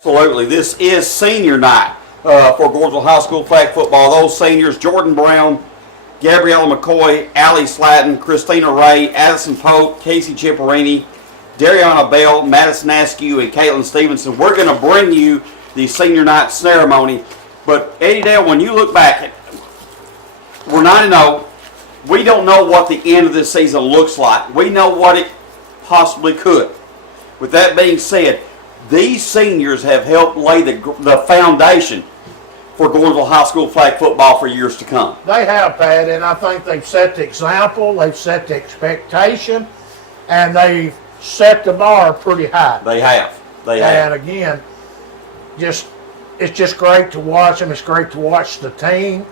Absolutely. This is senior night for Gordonsville High School flag football. Those seniors, Jordan Brown, Gabriella McCoy, Allie Slatton, Christina Ray, Addison Pope, Casey Chipperini, Dariana Bell, Madison Askew, and Caitlin Stevenson. We're going to bring you the senior night ceremony. But Eddie Dale, when you look back, we're 9-0. We don't know what the end of this season looks like. We know what it possibly could. With that being said, these seniors have helped lay the foundation for Gordonsville High School flag football for years to come. They have, Pat, and I think they've set the example, they've set the expectation, and they've set the bar pretty high. They have. They have. And again, it's just great to watch them. It's great to watch the team.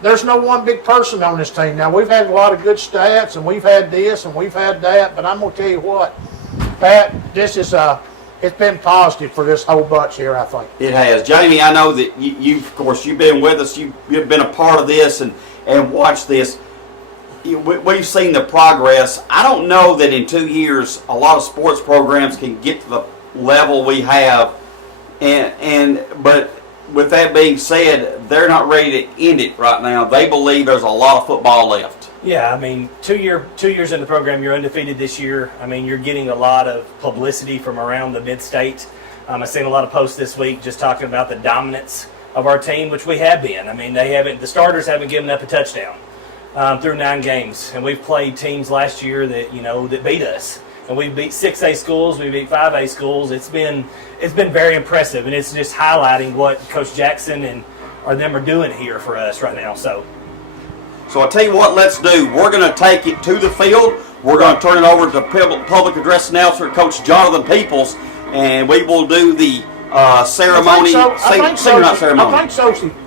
There's no one big person on this team. Now, we've had a lot of good stats, and we've had this, and we've had that, but I'm going to tell you what, Pat, this is it's been positive for this whole bunch here, I think. It has. Jamie, I know that of course, you've been with us. You've been a part of this and watched this. We've seen the progress. I don't know that in 2 years a lot of sports programs can get to the level we have. But with that being said, they're not ready to end it right now. They believe there's a lot of football left. Yeah, I mean, 2 years in the program, you're undefeated this year. I mean, you're getting a lot of publicity from around the mid-state. I've seen a lot of posts this week just talking about the dominance of our team, which we have been. I mean, the starters haven't given up a touchdown through 9 games, and we've played teams last year that beat us. And we beat 6A schools, we beat 5A schools. It's been very impressive, and it's just highlighting what Coach Jackson and them are doing here for us right now. So I tell you what, let's do. We're going to take it to the field. We're going to turn it over to public address announcer, Coach Jonathan Peoples, and we will do the ceremony. Senior night ceremony. I think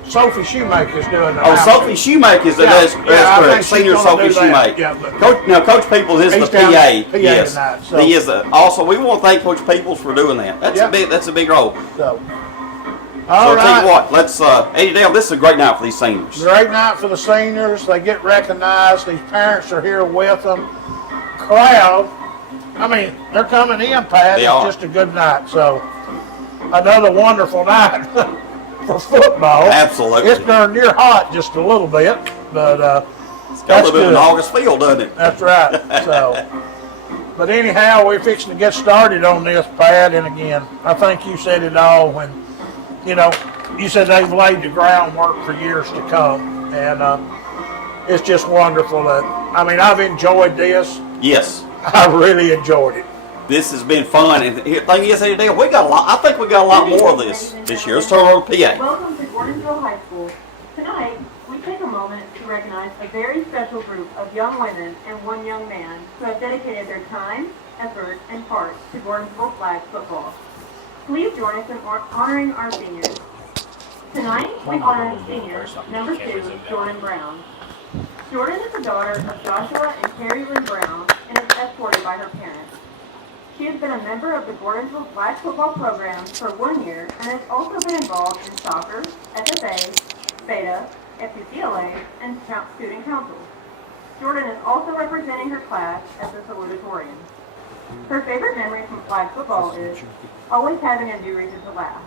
Sophie Shoemaker's doing it. Oh, Sophie Shoemaker's that's correct. Senior Sophie Shoemaker. Yeah, Coach Peoples is the PA. Yes, tonight, so. He is. Also, we want to thank Coach Peoples for doing that. That's a big role. So, I'll tell you what, let's Eddie Dale, this is a great night for these seniors. Great night for the seniors. They get recognized. These parents are here with them. Crowd, I mean, they're coming in, Pat. It's just a good night. So, another wonderful night for football. Absolutely. It's darn near hot just a little bit, but it's got a little bit of an August feel, doesn't it? That's right. So, but anyhow, we're fixing to get started on this, Pat. And again, I think you said it all when, you said they've laid the groundwork for years to come. And it's just wonderful that, I've enjoyed this. Yes. I really enjoyed it. This has been fun, and the thing is, Eddie Dale, we got a lot. I think we got a lot more of this year. Let's turn over to PA. Welcome to Gordonsville High School. Tonight, we take a moment to recognize a very special group of young women and one young man who have dedicated their time, effort, and heart to Gordonsville flag football. Please join us in honoring our seniors. Tonight, we honor senior number 2, Jordan Brown. Jordan is the daughter of Joshua and Carrie Lynn Brown and is escorted by her parents. She has been a member of the Gordonsville flag football program for 1 year and has also been involved in soccer, FFA, Beta, FUCLA, and student councils. Jordan is also representing her class as a salutatorian. Her favorite memory from flag football is always having a new reason to laugh.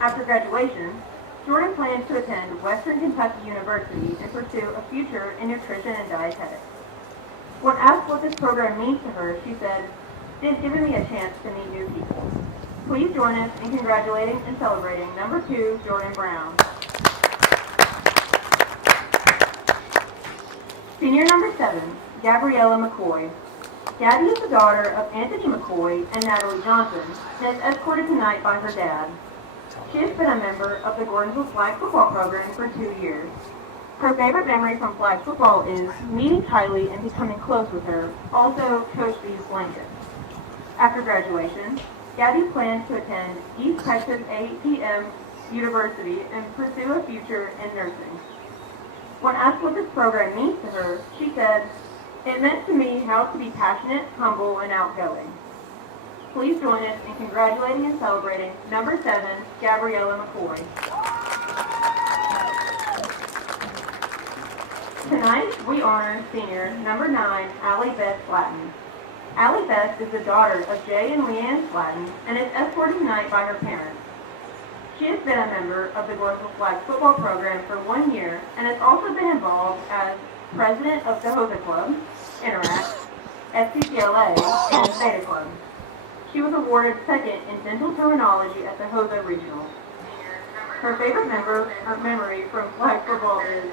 After graduation, Jordan plans to attend Western Kentucky University and pursue a future in nutrition and dietetics. When asked what this program means to her, she said, "It has given me a chance to meet new people." Please join us in congratulating and celebrating number 2, Jordan Brown. Senior number 7, Gabriella McCoy. Gabby is the daughter of Anthony McCoy and Natalie Johnson and is escorted tonight by her dad. She has been a member of the Gordonsville flag football program for 2 years. Her favorite memory from flag football is meeting Kylie and becoming close with her, also Coach B's blanket. After graduation, Gabby plans to attend East Texas A&M University and pursue a future in nursing. When asked what this program means to her, she said, "It meant to me how to be passionate, humble, and outgoing." Please join us in congratulating and celebrating number 7, Gabriella McCoy. Tonight, we honor senior number 9, Allie Beth Slatton. Allie Beth is the daughter of Jay and Leanne Slatton and is escorted tonight by her parents. She has been a member of the Gordonsville Flag football program for 1 year and has also been involved as president of the HOSA Club, Interact, SCCLA, and Beta Club. She was awarded second in dental terminology at the HOSA Regional. Her favorite memory from flag football is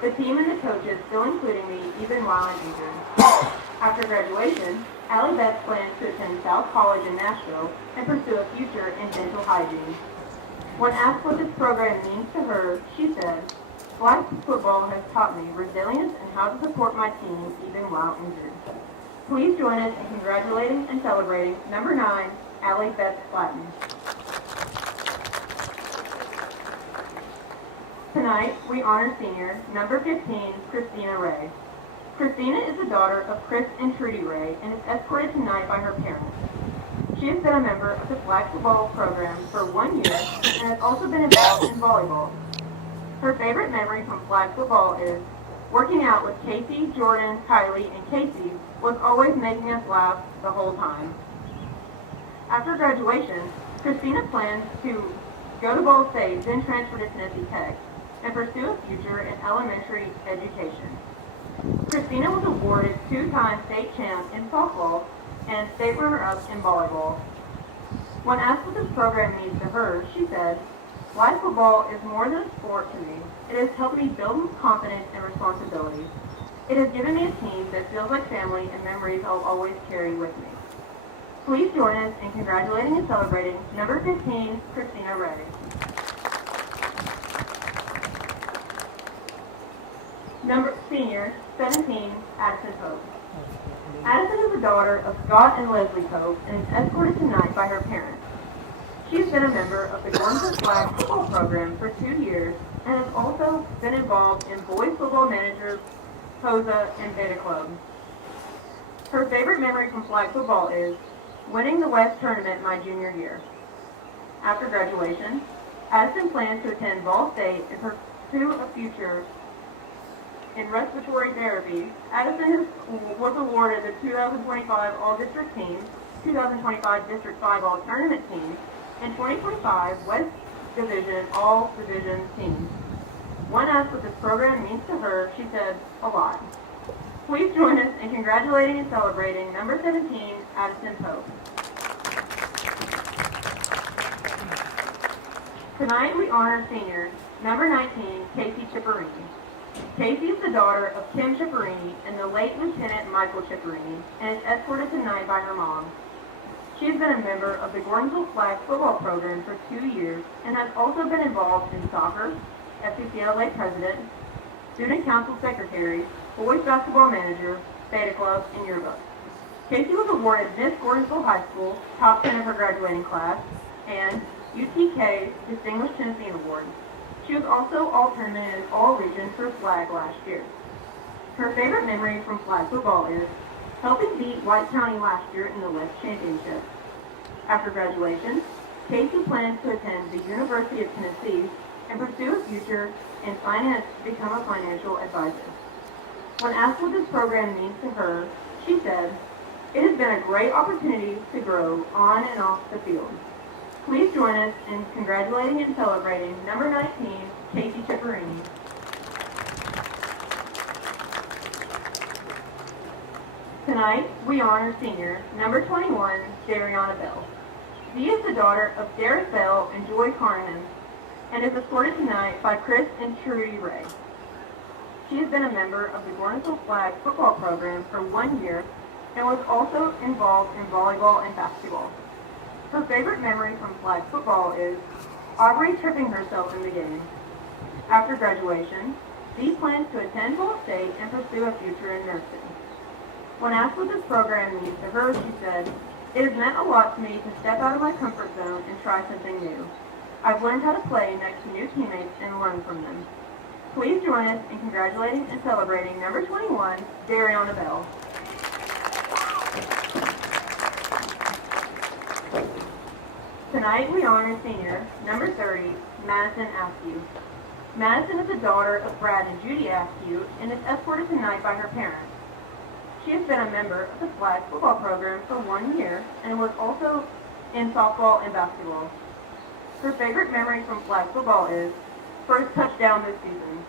the team and the coaches still including me even while I'm injured. After graduation, Allie Beth plans to attend South College in Nashville and pursue a future in dental hygiene. When asked what this program means to her, she said, "Flag football has taught me resilience and how to support my team even while injured." Please join us in congratulating and celebrating number 9, Allie Beth Slatton. Tonight, we honor senior number 15, Christina Ray. Christina is the daughter of Chris and Trudy Ray and is escorted tonight by her parents. She has been a member of the flag football program for 1 year and has also been involved in volleyball. Her favorite memory from flag football is working out with Casey, Jordan, Kylie, and Casey was always making us laugh the whole time. After graduation, Christina plans to go to Ball State, then transfer to Tennessee Tech, and pursue a future in elementary education. Christina was awarded 2-time state champ in softball and state runner-up in volleyball. When asked what this program means to her, she said, "Flag football is more than a sport to me. It has helped me build confidence and responsibility. It has given me a team that feels like family and memories I'll always carry with me." Please join us in congratulating and celebrating number 15, Christina Ray. Senior 17, Addison Pope. Addison is the daughter of Scott and Leslie Pope and is escorted tonight by her parents. She has been a member of the Gordonsville Flag football program for 2 years and has also been involved in boys football manager, HOSA, and Beta Club. Her favorite memory from flag football is winning the West tournament my junior year. After graduation, Addison plans to attend Ball State and pursue a future in respiratory therapy. Addison was awarded the 2025 All-District Team, 2025 District 5 All-Tournament Team, and 2025 West Division All-Division Team. When asked what this program means to her, she said, "A lot." Please join us in congratulating and celebrating number 17, Addison Pope. Tonight we honor senior number 19, Casey Chipperini. Casey is the daughter of Kim Chipperini and the late Lieutenant Michael Chipperini and is escorted tonight by her mom. She has been a member of the Gordonsville Flag football program for 2 years and has also been involved in soccer, SCCLA president, student council secretary, boys basketball manager, Beta Club, and yearbook. Casey was awarded Miss Gordonsville High School, top 10 of her graduating class, and UTK Distinguished Tennessean Award. She was also all-tournament and all-region for flag last year. Her favorite memory from flag football is helping beat White County last year in the West Championship. After graduation, Casey plans to attend the University of Tennessee and pursue a future in finance to become a financial advisor. When asked what this program means to her, she said, "It has been a great opportunity to grow on and off the field." Please join us in congratulating and celebrating number 19, Casey Chipperini. Tonight, we honor senior number 21, Dariana Bell. She is the daughter of Derek Bell and Joy Carnahan and is escorted tonight by Chris and Trudy Ray. She has been a member of the Gordonsville Flag football program for 1 year and was also involved in volleyball and basketball. Her favorite memory from flag football is Aubrey tripping herself in the game. After graduation, she plans to attend Ball State and pursue a future in nursing. When asked what this program means to her, she said, "It has meant a lot to me to step out of my comfort zone and try something new. I've learned how to play next to new teammates and learn from them." Please join us in congratulating and celebrating number 21, Dariana Bell. Tonight we honor senior number 30, Madison Askew. Madison is the daughter of Brad and Judy Askew and is escorted tonight by her parents. She has been a member of the flag football program for 1 year and was also in softball and basketball. Her favorite memory from flag football is first touchdown this season.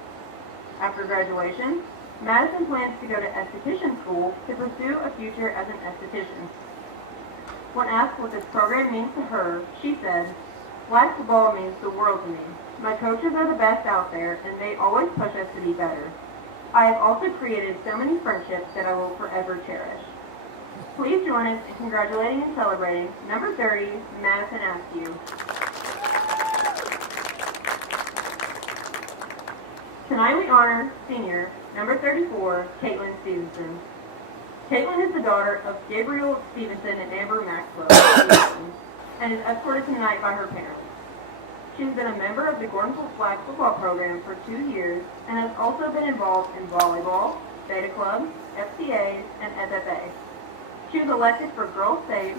After graduation, Madison plans to go to esthetician school to pursue a future as an esthetician. When asked what this program means to her, she said, "Flag football means the world to me. My coaches are the best out there, and they always push us to be better. I have also created so many friendships that I will forever cherish." Please join us in congratulating and celebrating number 30, Madison Askew. Tonight we honor senior number 34, Caitlin Stevenson. Caitlin is the daughter of Gabriel Stevenson and Amber Maxwell and is escorted tonight by her parents. She has been a member of the Gordonsville flag football program for 2 years and has also been involved in volleyball, Beta Club, FCAs, and FFA. She was elected for Girls Safe,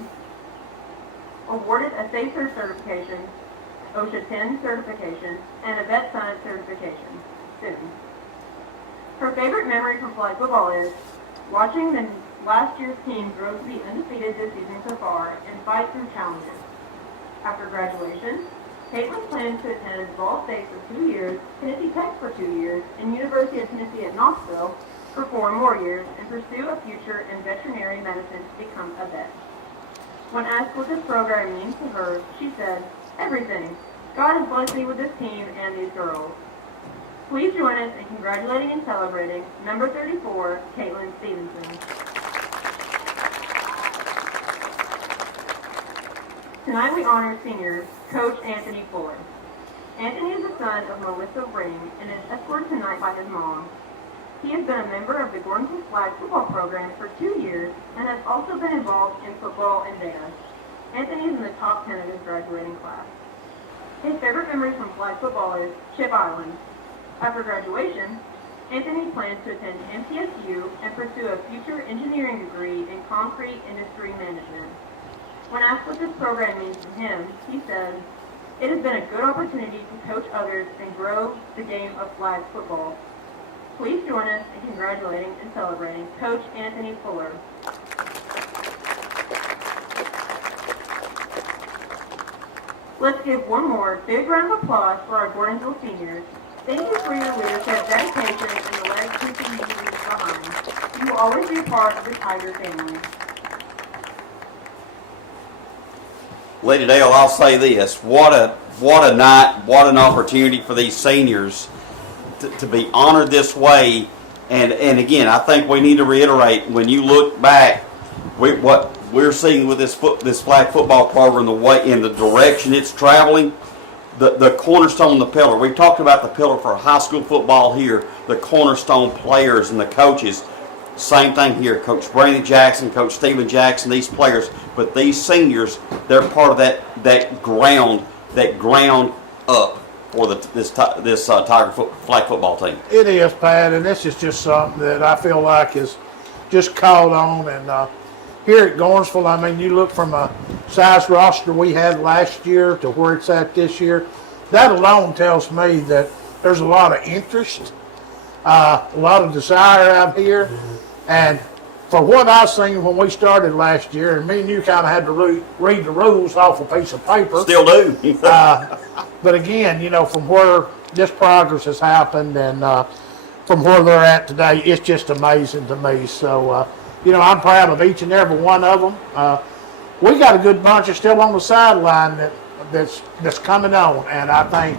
awarded a Safe Serve certification, OSHA 10 certification, and a Vet Science certification. Soon. Her favorite memory from flag football is watching the last year's team grow to be undefeated this season so far and fight through challenges. After graduation, Caitlin plans to attend Ball State for 2 years, Tennessee Tech for 2 years, and University of Tennessee at Knoxville for 4 more years, and pursue a future in veterinary medicine to become a vet. When asked what this program means to her, she said, "Everything. God has blessed me with this team and these girls." Please join us in congratulating and celebrating number 34, Caitlin Stevenson. Tonight we honor senior Coach Anthony Fuller. Anthony is the son of Melissa Ring and is escorted tonight by his mom. He has been a member of the Gordonsville flag football program for 2 years and has also been involved in football and dance. Anthony is in the top 10 of his graduating class. His favorite memory from flag football is Chip Island. After graduation, Anthony plans to attend MTSU and pursue a future engineering degree in concrete industry management. When asked what this program means to him, he said, "It has been a good opportunity to coach others and grow the game of flag football." Please join us in congratulating and celebrating Coach Anthony Fuller. Let's give one more big round of applause for our Gordonsville seniors. Thank you for your leadership, dedication, and the legacy you leave behind. You will always be a part of the Tiger family. Lady Dale, I'll say this: what a night, what an opportunity for these seniors to be honored this way. And again, I think we need to reiterate, when you look back, what we're seeing with this flag football program, the way in the direction it's traveling, the cornerstone, the pillar. We've talked about the pillar for high school football here, the cornerstone players and the coaches. Same thing here. Coach Brandy Jackson, Coach Stephen Jackson, these players. But these seniors, they're part of that ground up for this Tiger flag football team. It is, Pat, and this is just something that I feel like is just called on. And here at Gordonsville, I mean, you look from a size roster we had last year to where it's at this year, that alone tells me that there's a lot of interest, a lot of desire out here. And for what I seen when we started last year, and me and you kind of had to read the rules off a piece of paper. Still do. But again, you know, from where this progress has happened and from where they're at today, it's just amazing to me. So, you know, I'm proud of each and every one of them. We got a good bunch of still on the sideline that's coming on. And I think,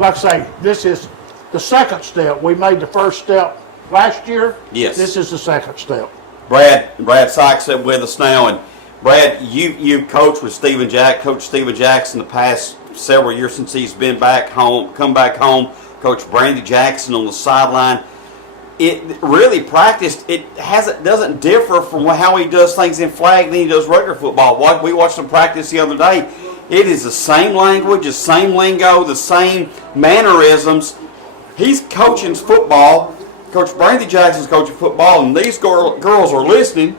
like I say, this is the second step. We made the first step last year. Yes. This is the second step. Brad Sykes is with us now, and Brad, you coached with Coach Stephen Jackson the past several years since he's been come back home. Coach Brandy Jackson on the sideline. It really practiced. It doesn't differ from how he does things in flag than he does regular football. We watched him practice the other day. It is the same language, the same lingo, the same mannerisms. He's coaching football. Coach Brandy Jackson's coaching football, and these girls are listening,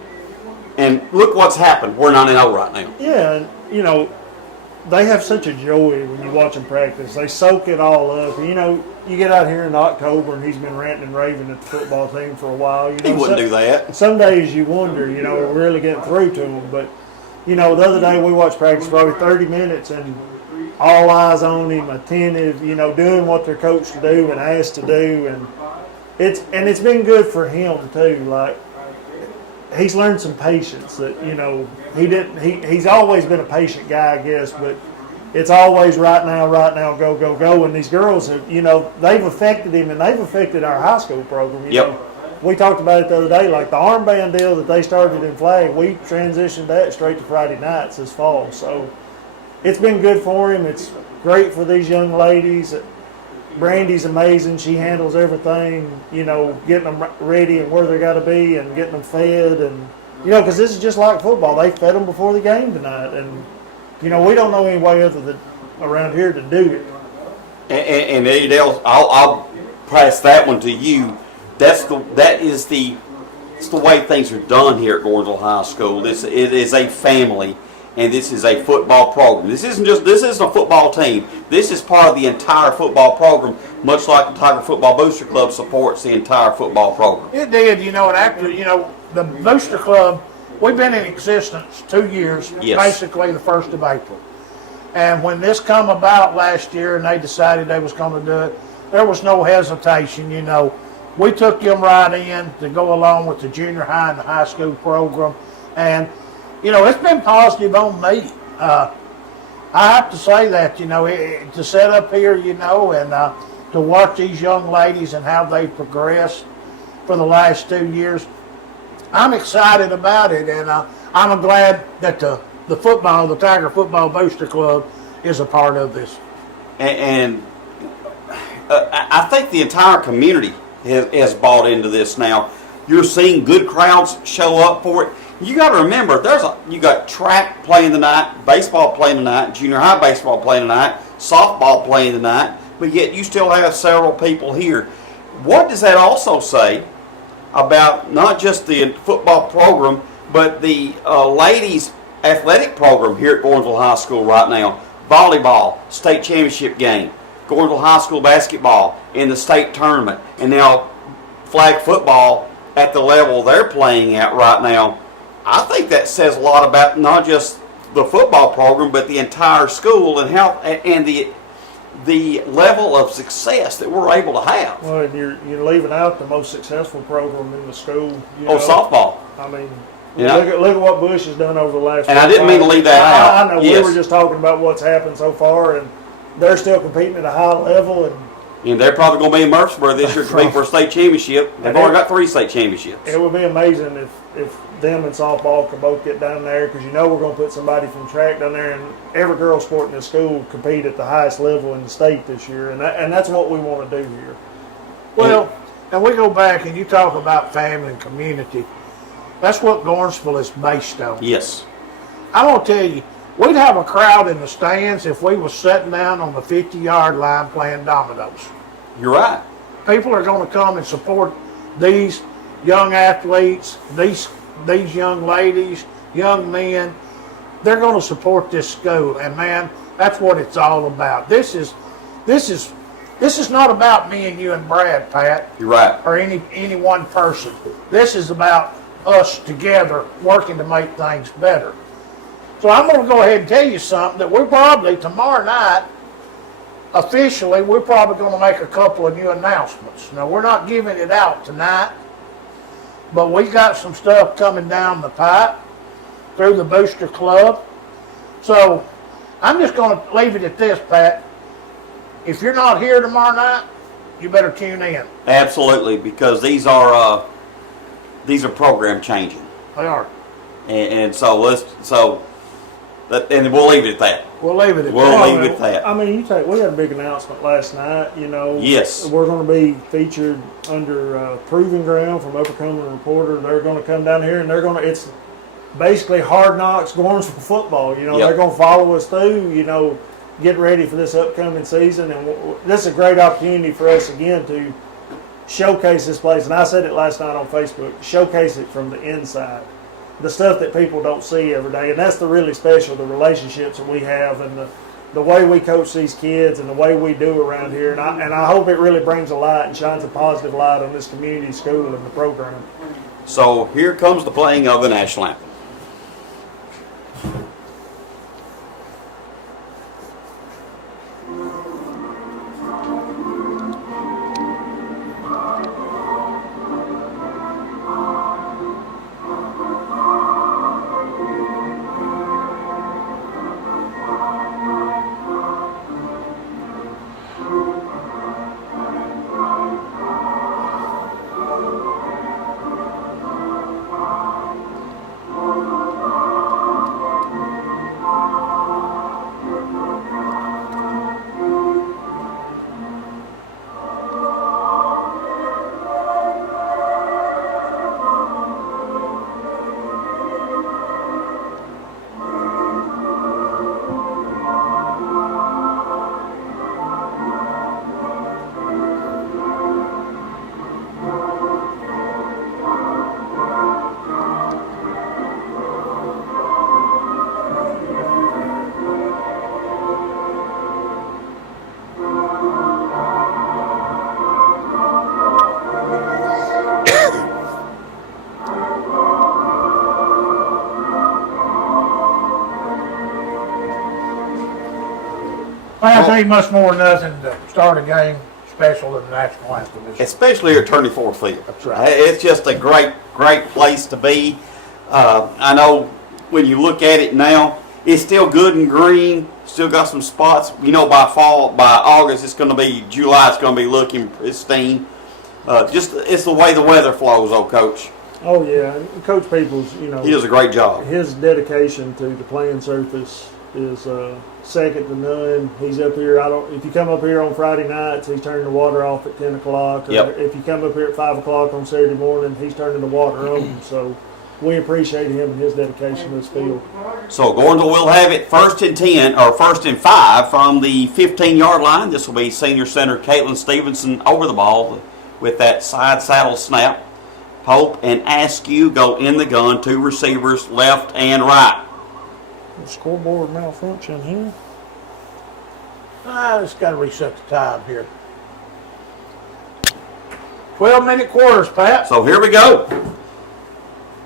and look what's happened. We're 9-0 right now. Yeah, you know, they have such a joy when you watch them practice. They soak it all up. You know, you get out here in October and he's been ranting and raving at the football team for a while. You know, He wouldn't do that. Some days you wonder, you know, we're really getting through to them. But, you know, the other day we watched practice probably 30 minutes and all eyes on him, attentive, you know, doing what they're coached to do and asked to do. And it's been good for him too. Like, he's learned some patience that, you know, he's always been a patient guy, I guess, but it's always right now, go, go, go. And these girls have, you know, they've affected him and they've affected our high school program. You Yep. know, we talked about it the other day, like the armband deal that they started in flag, we transitioned that straight to Friday nights this fall. So it's been good for him. It's great for these young ladies. Brandy's amazing. She handles everything, you know, getting them ready and where they got to be and getting them fed. And, you know, because this is just like football. They fed them before the game tonight. And, you know, we don't know any way other than around here to do it. And Eddie Dale, I'll pass that one to you. It's the way things are done here at Gordonsville High School. It is a family, and this is a football program. This isn't a football team. This is part of the entire football program, much like the Tiger Football Booster Club supports the entire football program. It did, you know, and actually, you know, the Booster Club, we've been in existence 2 years, Yes. basically the 1st of April. And when this come about last year and they decided they was going to do it, there was no hesitation, you know. We took them right in to go along with the junior high and the high school program. And, you know, it's been positive on me. I have to say that, you know, to sit up here, you know, and to watch these young ladies and how they've progressed for the last 2 years, I'm excited about it. And I'm glad that the Tiger Football Booster Club is a part of this. And I think the entire community has bought into this now. You're seeing good crowds show up for it. You got to remember, you got track playing tonight, baseball playing tonight, junior high baseball playing tonight, softball playing tonight, but yet you still have several people here. What does that also say about not just the football program, but the ladies athletic program here at Gordonsville High School right now? Volleyball, state championship game, Gordonsville High School basketball in the state tournament, and now flag football at the level they're playing at right now. I think that says a lot about not just the football program, but the entire school and how and the level of success that we're able to have. Well, and you're leaving out the most successful program in the school. You Oh, know? softball. I mean, Yeah. look at what Bush has done over the last. And I didn't mean to leave that out. I know. Yes. We were just talking about what's happened so far, and they're still competing at a high level. And they're probably going to be in Murfreesboro this year to compete for a state championship. They've already got 3 state championships. It would be amazing if them and softball could both get down there, because you know we're going to put somebody from track down there, and every girl sport in the school compete at the highest level in the state this year, and that's what we want to do here. Well, and we go back and you talk about family and community. That's what Gordonsville is based on. Yes. I'm going to tell you, we'd have a crowd in the stands if we was sitting down on the 50-yard line playing dominoes. You're right. People are going to come and support these young athletes, these young ladies, young men. They're going to support this school, and man, that's what it's all about. This is not about me and you and Brad, Pat, You're right. or any one person. This is about us together working to make things better. So I'm going to go ahead and tell you something that we're probably tomorrow night, officially, we're probably going to make a couple of new announcements. Now, we're not giving it out tonight, but we got some stuff coming down the pipe through the Booster Club. So I'm just going to leave it at this, Pat. If you're not here tomorrow night, you better tune in. Absolutely, because these are program changing, They are. and and we'll leave it at that. We'll leave it at We'll that. leave it at that. I mean, we had a big announcement last night. You know, Yes. we're going to be featured under Proving Ground from Upper Cumberland Reporter. They're going to come down here, and it's basically Hard Knocks Gordonsville football. You know, Yep. they're going to follow us through. You know, get ready for this upcoming season, and this is a great opportunity for us again to showcase this place. And I said it last night on Facebook: showcase it from the inside. the stuff that people don't see every day, and that's the really special, the relationships that we have, and the way we coach these kids, and the way we do around here. And I hope it really brings a light and shines a positive light on this community school and the program. So here comes the playing of the national anthem. I think much more than nothing to start a game special than the national anthem. Especially here at Turney Ford Field. That's right. It's just a great place to be. I know when you look at it now, it's still good and green. Still got some spots. You know, by August, it's going to be July. It's going to be looking pristine. It's the way the weather flows, Coach. Oh yeah, and Coach Peoples, He does a great job. his dedication to the playing surface is second to none. He's up here. If you come up here on Friday nights, he's turning the water off at 10 o'clock. Or Yep. if you come up here at 5 o'clock on Saturday morning, he's turning the water on. So we appreciate him and his dedication to this field. So Gordonsville will have it 1st and 10, or 1st and 5 from the 15-yard line. This will be senior center Caitlin Stevenson over the ball with that side saddle snap. Pope and Askew go in the gun, 2 receivers left and right. Scoreboard malfunction here. I just got to reset the time here. 12-minute quarters, Pat. So here we go.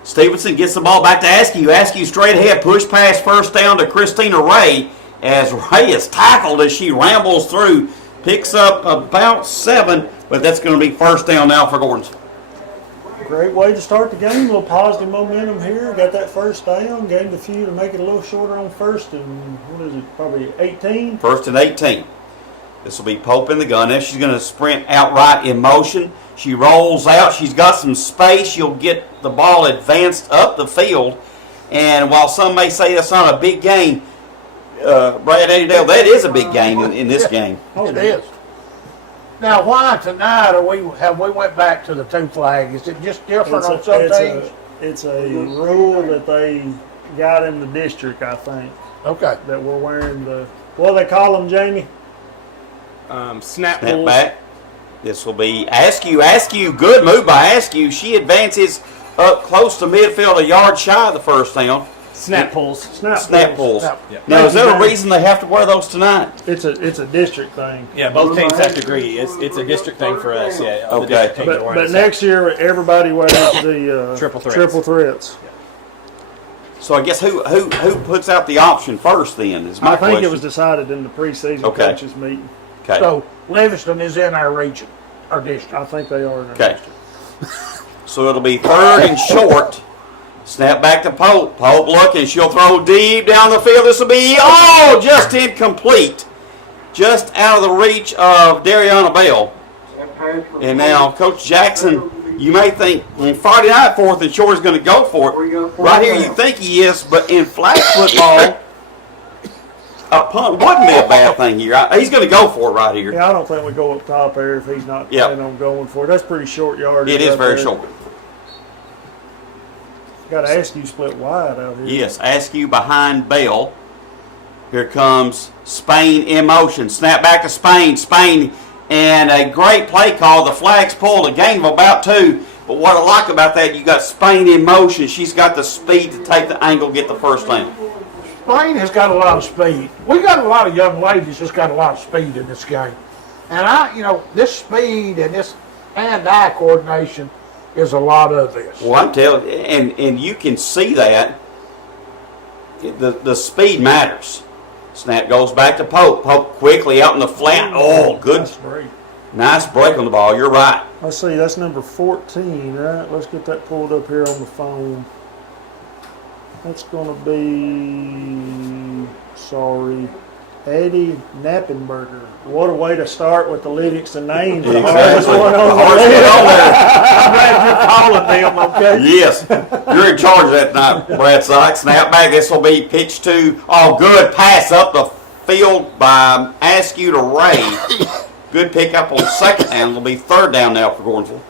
Stevenson gets the ball back to Askew. Askew straight ahead, push pass first down to Christina Ray as Ray is tackled as she rambles through. Picks up about 7, but that's going to be first down now for Gordonsville. Great way to start the game. A little positive momentum here. Got that first down. Gained a few to make it a little shorter on first and, probably 18? 1st and 18. This will be Pope in the gun. Now she's going to sprint outright in motion. She rolls out. She's got some space. She'll get the ball advanced up the field. And while some may say that's not a big game, Brad Eddydale, that is a big game in this game. It is. Now, why tonight have we went back to the 2 flag? Is it just different on some teams? It's a rule that they got in the district, I think. Okay. That we're wearing what do they call them, Jamie? Snap Snap back. This will be Askew. Askew, good move by Askew. She advances up close to midfield, a yard shy of the first down. Snap pulls. Snap pulls. Yep. Now, is there a reason they have to wear those tonight? It's a district thing. Yeah, both teams have to agree. It's a district thing for us. Yeah. Okay. The district teams are wearing But the next year, everybody wears the Triple threats. So I guess who puts out the option first then is my I think question. it was decided in the preseason coaches meeting. Okay. So, Livingston is in our region, our district. I think they are in our Okay. district. So it'll be 3rd and short. Snap back to Pope. Pope looking. She'll throw deep down the field. This will be, just incomplete. Just out of the reach of Dariana Bell. And now, Coach Jackson, you may think, Friday night, 4th and short is going to go for it. Right here, you think he is, but in flag football, a punt wouldn't be a bad thing here. He's going to go for it right here. Yeah, I don't think we go up top there if he's not Yep. planning on going for it. That's pretty short yardage. It is right very there. short. Got to ask you split wide out here. Yes, Askew behind Bell. Here comes Spain in motion. Snap back to Spain. Spain, and a great play call. The flag's pulled. A gain of about 2. But what I like about that, you got Spain in motion. She's got the speed to take the angle, get the first down. Spain has got a lot of speed. We got a lot of young ladies that's got a lot of speed in this game. And this speed and this hand-eye coordination is a lot of this. Well, I'm telling you, and you can see that the speed matters. Snap goes back to Pope. Pope quickly out in the flat. Oh, good. That's great. Nice break on the ball. You're right. Let's see, that's number 14, right? Let's get that pulled up here on the phone. That's going to be, Eddie Knappenberger. What a way to start with the Livingston name. Exactly. Hardest one on the Hardest list. one on there. I'm glad you're calling them, okay? Yes, you're in charge of that tonight, Brad Sykes. Snap back. This will be pitch to. Oh, good pass up the field by Askew to Ray. Good pickup on second down. It'll be third down now for Gordonsville.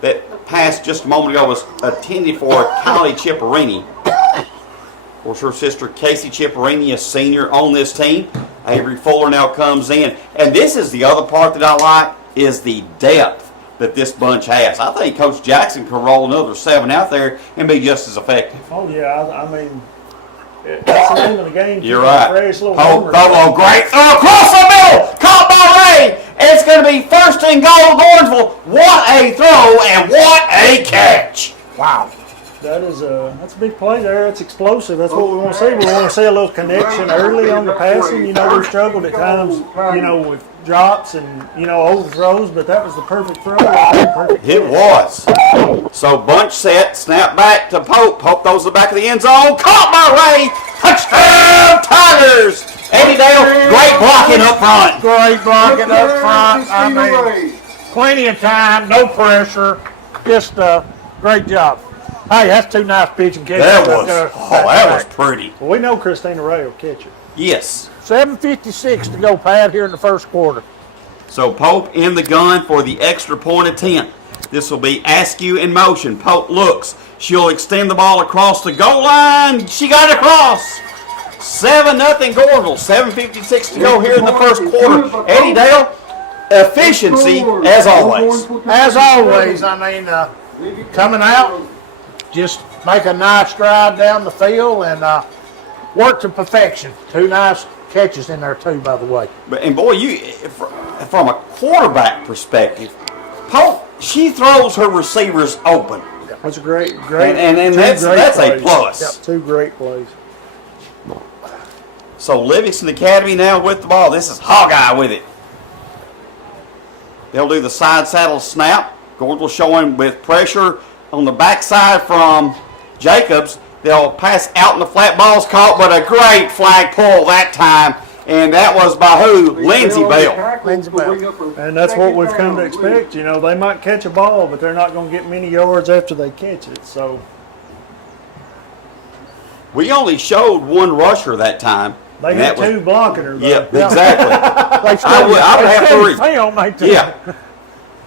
That pass just a moment ago was intended for Kylie Chipperini. Of course, her sister Casey Chipperini, a senior on this team. Avery Fuller now comes in. And this is the other part that I like, is the depth that this bunch has. I think Coach Jackson can roll another 7 out there and be just as effective. Oh, yeah, I mean, that's the name of the game. You're right. Fresh little Oh, homer. great throw across the middle. Caught by Ray. And it's going to be first and goal, Gordonsville. What a throw and what a catch. Wow. That's a big play there. It's explosive. That's what we want to see. We want to see a little connection early on the passing. You know, we struggled at times, with drops and, overthrows, but that was the perfect throw. Perfect It was. So bunch set, snap back to Pope. Pope throws the back of the end zone. Caught by Ray. Touchdown, Tigers. Eddie Dale, great blocking up front. Great blocking up front. I mean, plenty of time, no pressure. Just great job. Hey, that's 2 nice pitching catches. That was pretty. Well, we know Christina Ray will catch it. Yes. 7:56 to go, Pat, here in the first quarter. So Pope in the gun for the extra point attempt. This will be Askew in motion. Pope looks. She'll extend the ball across the goal line. She got it across. 7-0 Gordonsville. 7:56 to go here in the first quarter. Eddie Dale, efficiency as always. As always, I mean, coming out, just make a nice stride down the field and work to perfection. 2 nice catches in there too, by the way. And boy, from a quarterback perspective, Pope, she throws her receivers open. That's a great. And that's a plus. Yep, 2 great plays. So Livingston Academy now with the ball. This is Hogeye with it. They'll do the side saddle snap. Gordonsville showing with pressure on the backside from Jacobs. They'll pass out in the flat, ball's caught, but a great flag pull that time. And that was by who? Lindsey Bell. Lindsey Bell. And that's what we've come to expect. They might catch a ball, but they're not going to get many yards after they catch it. So We only showed 1 rusher that time. they had 2 blocking her. Yep, exactly. I would have 3. Film, ain't they? Yeah.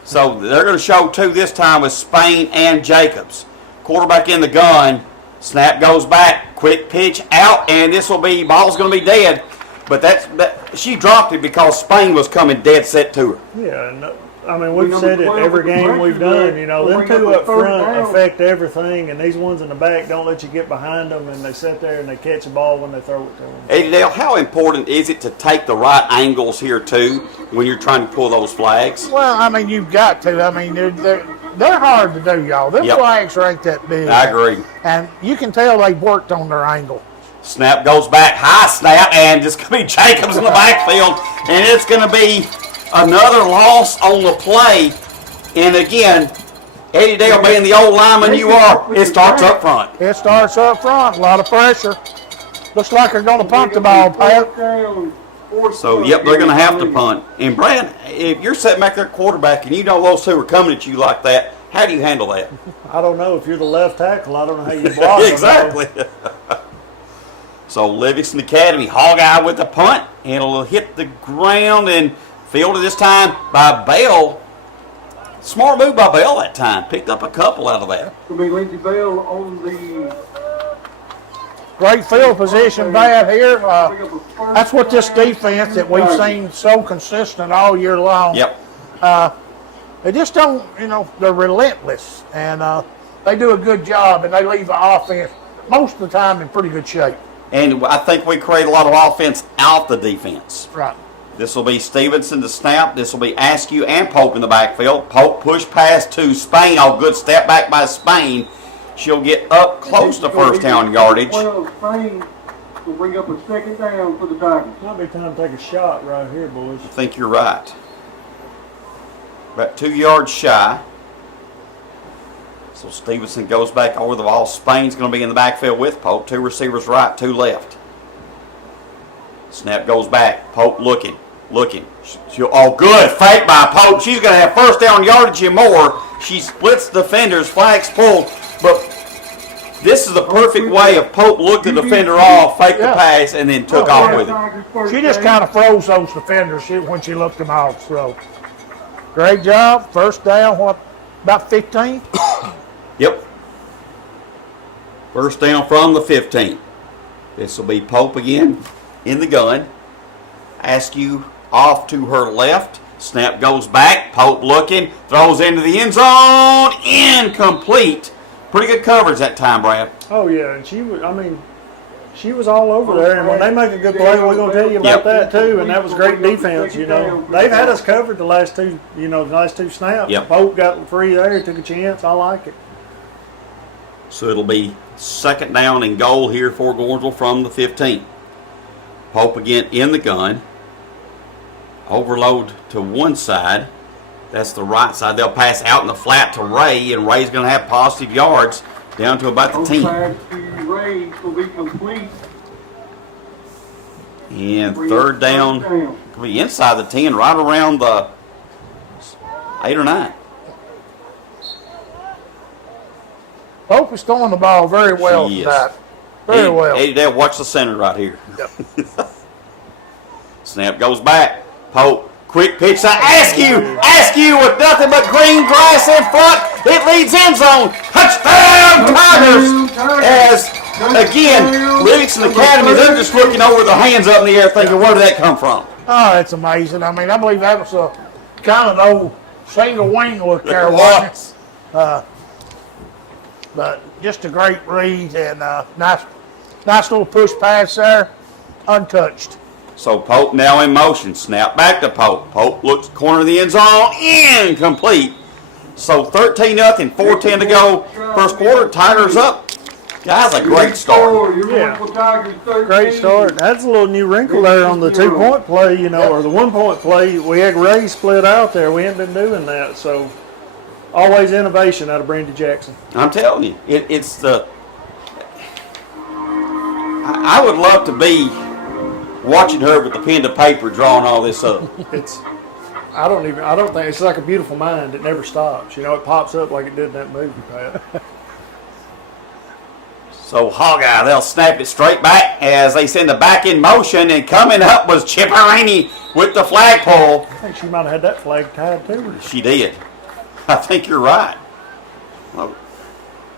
So they're going to show 2 this time with Spain and Jacobs. Quarterback in the gun. Snap goes back. Quick pitch out, and this will be, ball's going to be dead. But she dropped it because Spain was coming dead set to her. Yeah, and I mean, we've said it every game we've done, them 2 up front affect everything, and these ones in the back don't let you get behind them, and they sit there and they catch a ball when they throw it to them. Eddie Dale, how important is it to take the right angles here, too, when you're trying to pull those flags? Well, I mean, you've got to. I mean, they're hard to do, y'all. Them flags ain't that big. I agree. And you can tell they've worked on their angle. Snap goes back, high snap, and it's going to be Jacobs in the backfield, and it's going to be another loss on the play. And again, Eddie Dale being the old lineman you are, it starts up front. It starts up front, a lot of pressure. Looks like they're going to punt the ball, Pat. So, yep, they're going to have to punt. And, Brad, if you're sitting back there quarterback and you know those 2 are coming at you like that, how do you handle that? I don't know. If you're the left tackle, I don't know how you block them. Exactly. So, Livingston Academy, Hogeye with the punt. And it'll hit the ground and fielded this time by Bell. Smart move by Bell that time. Picked up a couple out of that. It'll be Lindsey Bell on the Great field position bad here. That's what this defense that we've seen so consistent all year long. Yep. They just don't, they're relentless, and they do a good job, and they leave the offense most of the time in pretty good shape. And I think we create a lot of offense out the defense. Right. This will be Stevenson to snap. This will be Askew and Pope in the backfield. Pope push pass to Spain. Oh, good step back by Spain. She'll get up close to first down yardage. Spain will bring up a second down for the Tigers. Might be time to take a shot right here, boys. I think you're right. About 2 yards shy. So Stevenson goes back over the ball. Spain's going to be in the backfield with Pope. 2 receivers right, 2 left. Snap goes back. Pope looking. Oh, good. Fake by Pope. She's going to have first down yardage and more. She splits defenders. Flags pulled. But this is the perfect way of Pope looked the defender off, faked the pass, and then took off with it. She just kind of froze those defenders when she looked them off. So, great job. First down, about 15? Yep. First down from the 15. This will be Pope again in the gun. Askew off to her left. Snap goes back. Pope looking. Throws into the end zone. Incomplete. Pretty good coverage that time, Brad. Oh yeah, and she was all over there. And when they make a good play, we're gonna tell you about that too. And that was great defense. They've had us covered the last two snaps. Yep. Pope got free there, took a chance. I like it. So it'll be second down and goal here for Gordonsville from the 15. Pope again in the gun. Overload to one side. That's the right side. They'll pass out in the flat to Ray, and Ray's going to have positive yards down to about the 10. Pass to Ray will be complete. And third down will be inside the 10, right around the 8 or 9. Pope is throwing the ball very well She is. tonight. Very well. Eddie Dale, watch the center right here. Yep. Snap goes back. Pope, quick pitch to Askew with nothing but green grass in front. It leads end zone. Touchdown Tigers! As, again, Livingston Academy, they're just looking over the hands up in the air thinking, where did that come from? Oh, it's amazing. I mean, I believe that was a kind of old single wing look there, wasn't it? But just a great read and nice little push pass there, untouched. So Pope now in motion. Snap back to Pope. Pope looks corner of the end zone. Incomplete. So 13-0, 4:10 to go. First quarter, Tigers up. Guys, a great start. Great start. That's a little new wrinkle there on the 2-point play, or the 1-point play. We had Ray split out there. We haven't been doing that, so always innovation out of Brandy Jackson. I'm telling you, it's the. I would love to be watching her with the pen to paper drawing all this up. I don't think it's like a beautiful mind. It never stops. It pops up like it did in that movie, Pat. So Hogeye, they'll snap it straight back as they send the back in motion, and coming up was Chipperini with the flagpole. I think she might have had that flag tied to her. She did. I think you're right. Well,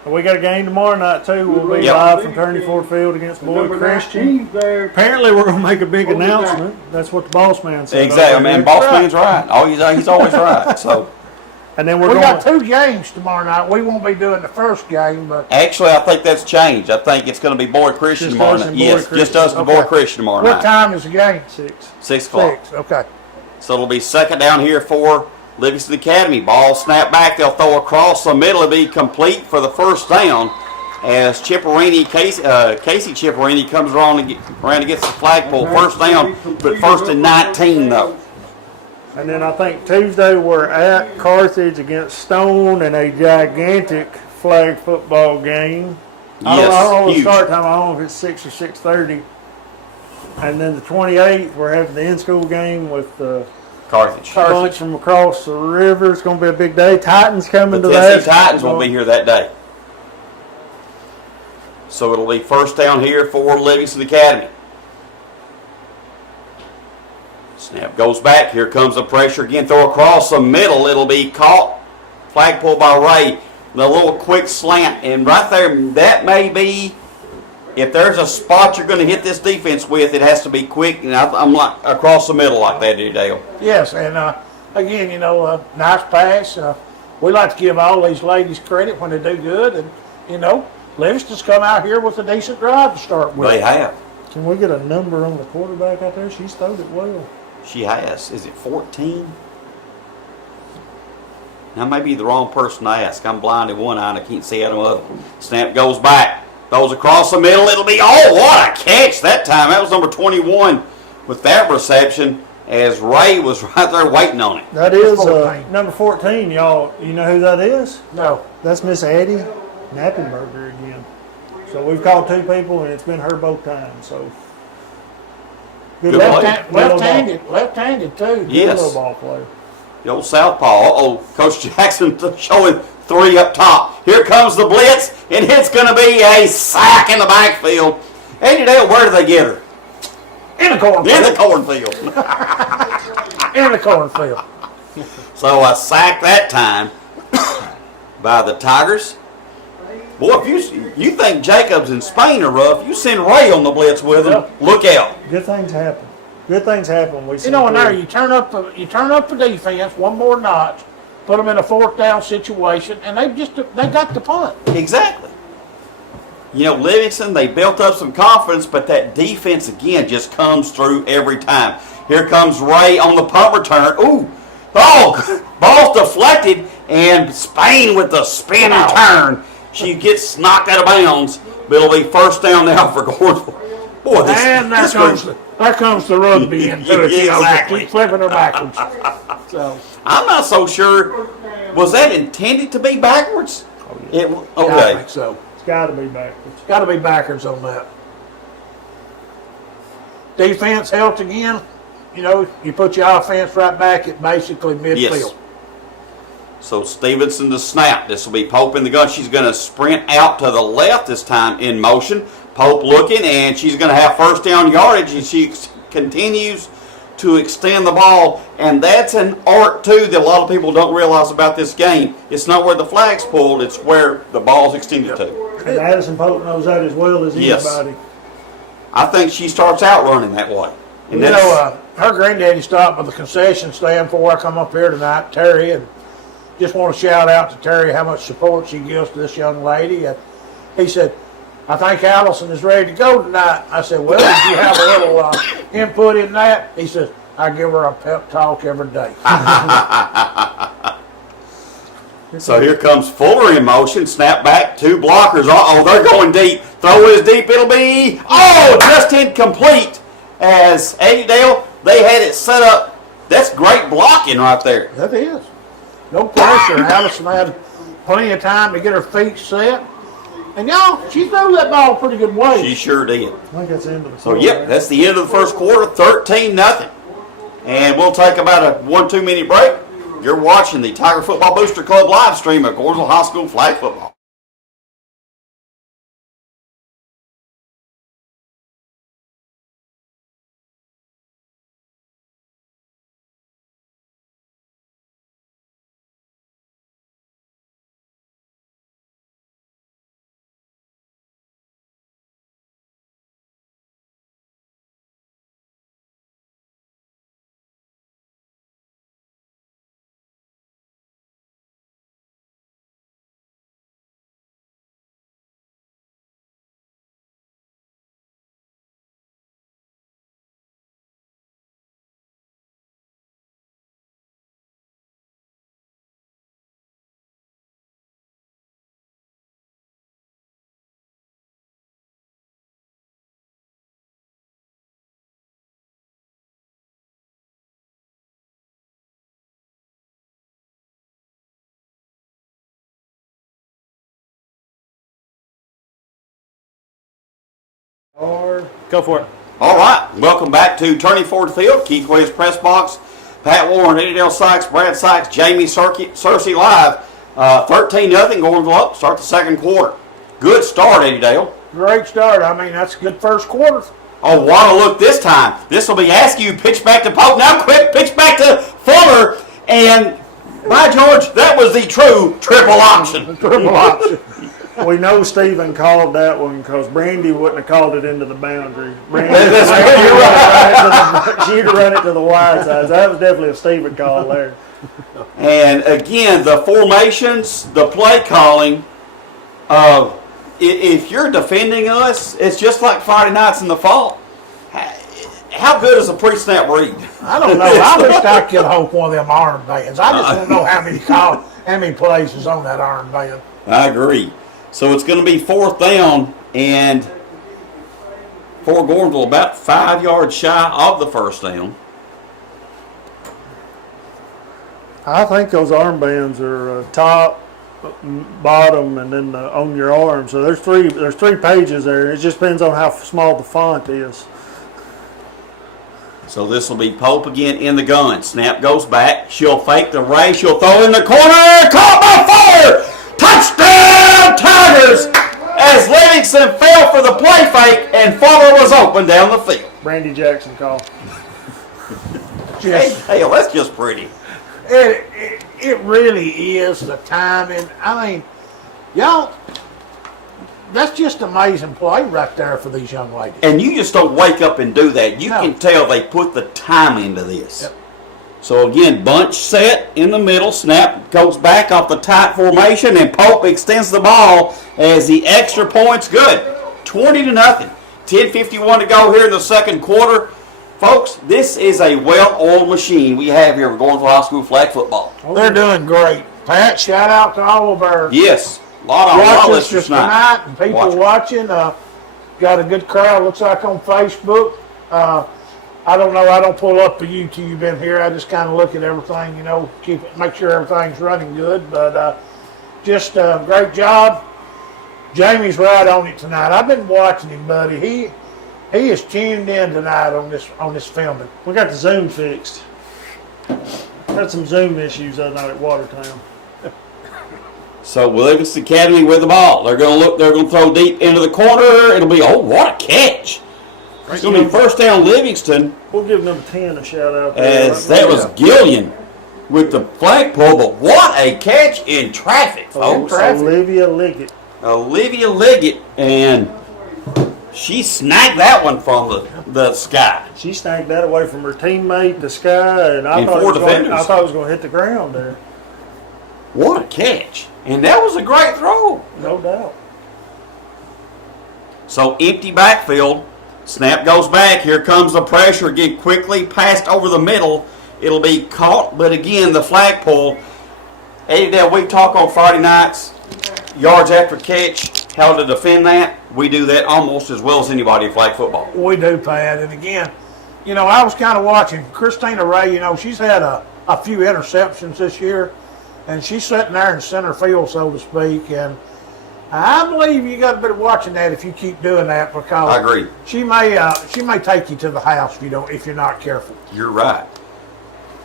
We got a game tomorrow night too. We'll be live from Turney Ford Field against Boyd Christian. Apparently, we're going to make a big announcement. That's what the boss man said. exactly, man. Boss man's right. Oh, he's always right. So, And then We we're got going. 2 games tomorrow night. We won't be doing the first game, but actually, I think that's changed. I think it's going to be Boyd Christian Just tomorrow us night. and Yes, Boyd just us and Christian. Boyd Christian tomorrow what night. time is the game? 6. 6 o'clock. 6. Okay. So it'll be second down here for Livingston Academy. Ball snap back. They'll throw across the middle. It'll be complete for the first down. As Chipperini, Casey Chipperini comes around and gets the flagpole. First down, but first and 19 though. And then I think Tuesday we're at Carthage against Stone in a gigantic flag football game. I don't know the Yes, start huge. time. I don't know if it's 6 or 6:30. And then the 28th we're having the in-school game with the Carthage. bunch from across the river. It's going to be a big day. Titans coming The to Tennessee that. Titans will be here that day. So it'll be first down here for Livingston Academy. Snap goes back. Here comes the pressure again. Throw across the middle. It'll be caught. Flagpole by Ray. The little quick slant. And right there, that may be, if there's a spot you're going to hit this defense with, it has to be quick. And I'm like across the middle like that, Dale. Yes, and again, nice pass. We like to give all these ladies credit when they do good, and Livingston's come out here with a decent drive to start with. They have. Can we get a number on the quarterback out there? She's throwed it well. She has. Is it 14? Now, I may be the wrong person to ask. I'm blind in one eye and I can't see out of the other. Snap goes back. Throws across the middle. It'll be, what a catch that time. That was number 21 with that reception as Ray was right there waiting on it. That is 14. number 14, y'all. You know who that is? No. That's Miss Addie Knappenberger again. So we've called 2 people, and it's been her both times. So good Left-handed too. Yes. little ball player. The old southpaw. Coach Jackson showing 3 up top. Here comes the blitz, and it's going to be a sack in the backfield. Eddie Dale, where do they get her? In the cornfield. In the cornfield. In the cornfield. So a sack that time by the Tigers. Boy, if you think Jacobs and Spain are rough, you send Ray on the blitz with him. Yep. Look out. Good things happen. Good things happen. We In there, you turn up the defense one more notch, put them in a 4th down situation, and they got the punt. Exactly. Livingston, they built up some confidence, but that defense, again, just comes through every time. Here comes Ray on the punt return. Ball's deflected, and Spain with the spin and turn. She gets knocked out of bounds, but it'll be 1st down now for Gordonsville. Boy, there comes the rugby into it. Exactly. Keep flipping her backwards. So I'm not so sure. Was that intended to be backwards? I Okay. think so. It's got to be backwards. Got to be backwards on that. Defense helped again. You put your offense right back at basically midfield. Yes. So Stevenson to snap. This will be Pope in the gun. She's going to sprint out to the left this time in motion. Pope looking, and she's going to have 1st down yardage, and she continues to extend the ball. And that's an art, too, that a lot of people don't realize about this game. It's not where the flag's pulled. It's where the ball's extended to. And Addison Pope knows that as well as Yes. anybody. I think she starts out running that way. And Her granddaddy stopped by the concession stand before I come up here tonight, Terry, and just want to shout out to Terry how much support she gives to this young lady. And he said, I think Allison is ready to go tonight. I said, well, did you have a little input in that? He says, I give her a pep talk every day. So here comes Fuller in motion. Snap back. 2 blockers. They're going deep. Throw is deep. It'll be, just incomplete. As Eddie Dale, they had it set up. That's great blocking right there. That is. No pressure. Allison had plenty of time to get her feet set. And she threw that ball a pretty good way. She sure did. I think that's the end of the So, quarter. yep, that's the end of the first quarter, 13-0. And we'll take about a 1-2 minute break. You're watching the Tiger Football Booster Club live stream of Gordonsville High School flag football. Go for it. All right, welcome back to Turney Ford Field, Keith Williams Press Box, Pat Warren, Eddie Dale Sykes, Brad Sykes, Jamie Cersei live. 13-0 going up, start the second quarter. Good start, Eddie Dale. Great start. That's a good first quarter. Oh, what a look this time. This will be Askew, pitch back to Pope. Now quick, pitch back to Fuller. And, by George, that was the true triple option. Triple option. We know Stephen called that one because Brandy wouldn't have called it into the boundary. Brandy, she'd run it to the wide side. So that was definitely a Stephen call there. And again, the formations, the play calling, if you're defending us, it's just like Friday nights in the fall. How good is a pre-snap read? I don't know. I wish I could hope one of them armbands. I just don't know how many plays is on that armband. I agree. So it's going to be 4th down, and for Gordonsville, about 5 yards shy of the first down. I think those armbands are top, bottom, and then on your arm. So there's three pages there. It just depends on how small the font is. So this will be Pope again in the gun. Snap goes back. She'll fake the race. She'll throw in the corner. Caught by 4. Touchdown Tigers! As Livingston fell for the play fake and Fuller was open down the field. Brandy Jackson call. Hey, that's just pretty. It really is the timing. I mean, y'all, that's just amazing play right there for these young ladies. And you just don't wake up and do that. You No. can tell they put the time into this. Yep. So again, bunch set in the middle. Snap goes back off the tight formation, and Pope extends the ball as the extra point's good. 20-0. 10:51 to go here in the second quarter. Folks, this is a well-oiled machine we have here at Gordonsville High School flag football. They're doing great. Pat, shout out to all of our Yes, a lot of watchers listeners tonight and people watching. Got a good crowd, looks like, on Facebook. I don't know. I don't pull up the YouTube in here. I just kind of look at everything, make sure everything's running good. But just a great job. Jamie's right on it tonight. I've been watching him, buddy. He is tuned in tonight on this filming. We got the Zoom fixed. Had some Zoom issues the other night at Watertown. So Livingston Academy with the ball. They're going to look. They're going to throw deep into the corner. It'll be what a catch! It's going to be first down Livingston. We'll give number 10 a shout out there. As that was Gillian with the flagpole, but what a catch in traffic, folks. Olivia Liggett, and she snagged that one from the sky. She snagged that away from her teammate, the sky, and I thought it was going to hit the ground there. What a catch. And that was a great throw. No doubt. So empty backfield. Snap goes back. Here comes the pressure. Again, quickly passed over the middle. It'll be caught, but again, the flagpole. Eddie, Dale, we talk on Friday nights, yards after catch, how to defend that. We do that almost as well as anybody in flag football. We do, Pat. And again, I was kind of watching Christina Ray. She's had a few interceptions this year, and she's sitting there in center field, so to speak. And I believe you got to be watching that if you keep doing that, because I agree. She may take you to the house if you're not careful. You're right.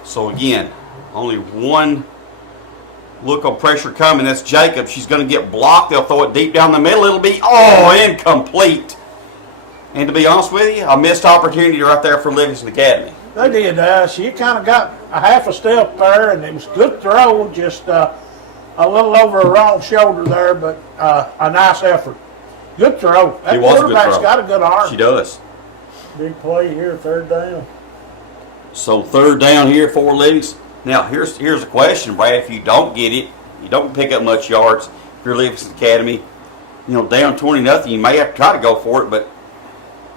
So again, only one look of pressure coming. That's Jacob. She's going to get blocked. They'll throw it deep down the middle. It'll be incomplete. And to be honest with you, a missed opportunity right there for Livingston Academy. They did. She kind of got a half a step there, and it was a good throw, just a little over a wrong shoulder there, but a nice effort. Good throw. That quarterback's got a good arm. She does. Big play here, third down. So third down here for Livingston. Now here's a question, Brad. If you don't get it, you don't pick up much yards. If you're Livingston Academy, down 20-0, you may have to try to go for it, but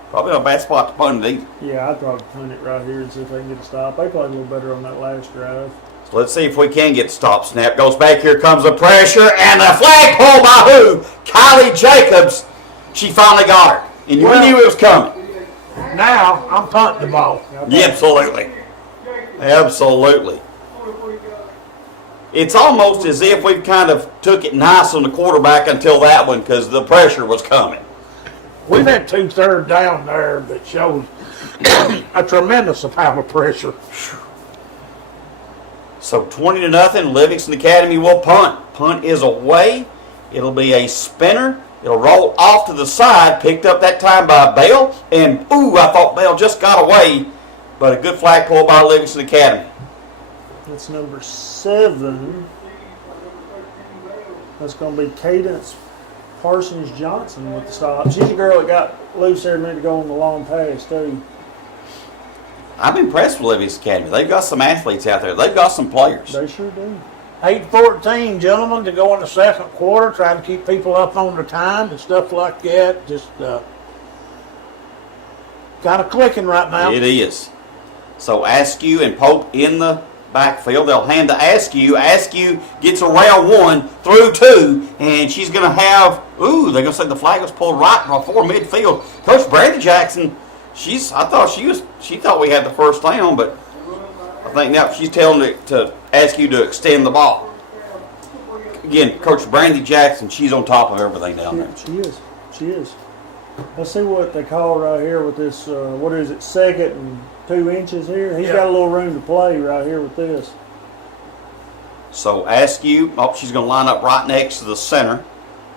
probably not a bad spot to punt it either. Yeah, I'd probably punt it right here and see if they can get a stop. They played a little better on that last drive. So let's see if we can get stopped. Snap goes back. Here comes the pressure, and the flagpole by who? Kylie Jacobs. She finally got her, and we knew it was coming. Now I'm punting the ball. Yeah, absolutely. Absolutely. It's almost as if we've kind of took it nice on the quarterback until that one, because the pressure was coming. We've had 2 third down there that shows a tremendous amount of pressure. So 20-0, Livingston Academy will punt. Punt is away. It'll be a spinner. It'll roll off to the side, picked up that time by Bell. And, I thought Bell just got away, but a good flagpole by Livingston Academy. That's number 7. That's going to be Cadence Parsons Johnson with the stop. She's a girl that got loose there a minute ago on the long pass, too. I'm impressed with Livingston Academy. They've got some athletes out there. They've got some players. They sure do. 8-14, gentlemen, to go in the second quarter, trying to keep people up on their time and stuff like that. Just kind of clicking right now. It is. So Askew and Pope in the backfield. They'll hand to Askew. Askew gets around 1 through 2, and she's going to have, they're going to say the flag was pulled right before midfield. Coach Brandy Jackson, she thought we had the first down, but I think now she's telling it to Askew to extend the ball. Again, Coach Brandy Jackson, she's on top of everything down there. She is. Let's see what they call right here with this, what is it, 2nd and 2 inches here. He's got a little room to play right here with this. So Askew, she's going to line up right next to the center.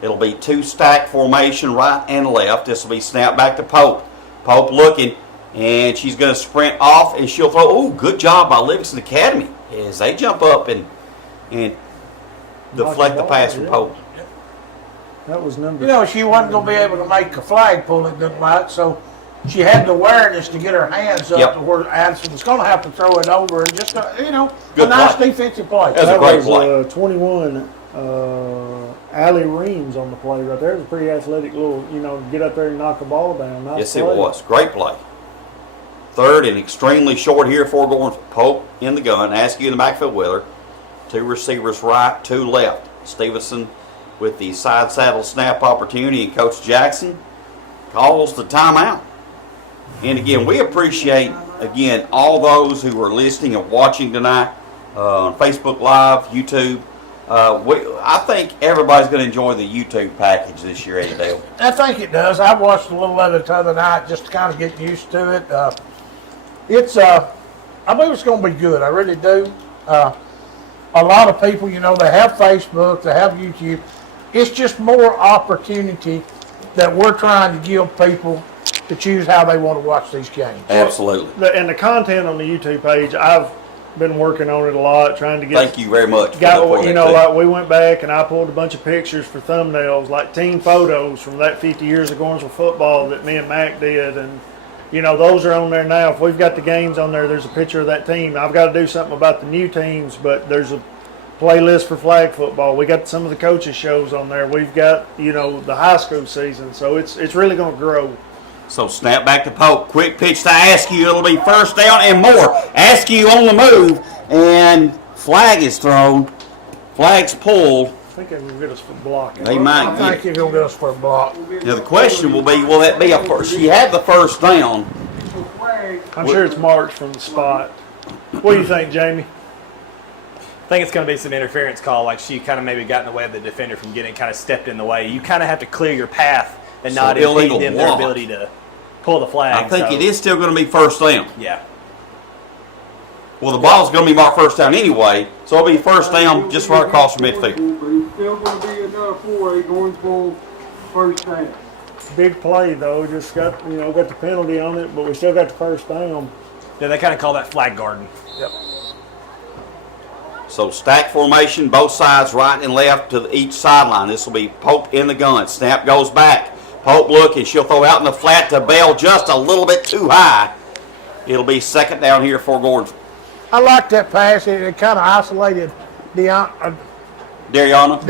It'll be 2 stack formation, right and left. This will be snapped back to Pope. Pope looking, and she's going to sprint off, and she'll throw. Good job by Livingston Academy as they jump up and deflect the pass from Pope. That was number. She wasn't going to be able to make a flag pull, it looked like, so she had the awareness to get her hands up to where Addison was going to have to throw it over and just, a nice defensive play. That's a great play. 21, Allie Reams on the play right there. It was a pretty athletic little, get up there and knock a ball down. Nice Yes, play. it was. Great play. 3rd and extremely short here for Gordonsville. Pope in the gun. Askew in the backfield with her. 2 receivers right, 2 left. Stevenson with the side saddle snap opportunity, and Coach Jackson calls the timeout. And again, we appreciate, all those who are listening and watching tonight on Facebook Live, YouTube. I think everybody's going to enjoy the YouTube package this year, Eddie Dale. I think it does. I watched a little of it the other night just to kind of get used to it. I believe it's going to be good. I really do. A lot of people, they have Facebook, they have YouTube. It's just more opportunity that we're trying to give people to choose how they want to watch these games. Absolutely. And the content on the YouTube page, I've been working on it a lot, trying to get. Thank you very much. Like we went back and I pulled a bunch of pictures for thumbnails, like team photos from that 50 years of Gordonsville football that me and Mac did, and those are on there now. If we've got the games on there, there's a picture of that team. I've got to do something about the new teams, but there's a playlist for flag football. We got some of the coaches shows on there. We've got the high school season, so it's really going to grow. So snap back to Pope. Quick pitch to Askew. It'll be first down and more. Askew on the move, and flag is thrown. Flag's pulled. I think they're going to get us for blocking. They might I think you're going to get us for a block. Now the question will be, will that be a first? She had the first down. I'm sure it's marked from the spot. What do you think, Jamie? I think it's going to be some interference call, like she kind of maybe got in the way of the defender from getting kind of stepped in the way. You kind of have to clear your path and not impede them their ability to pull the flag. I think it is still going to be first down. Yeah. Well, the ball's going to be marked first down anyway, so it'll be first down just right across from midfield. But it's still going to be enough for a Gordonsville first down. Big play though. Just got got the penalty on it, but we still got the first down. Yeah, they kind of call that flag guarding. Yep. So stack formation, both sides, right and left to each sideline. This will be Pope in the gun. Snap goes back. Pope looking. She'll throw out in the flat to Bell just a little bit too high. It'll be second down here for Gordonsville. I like that pass. It kind of isolated Dariana. Dariana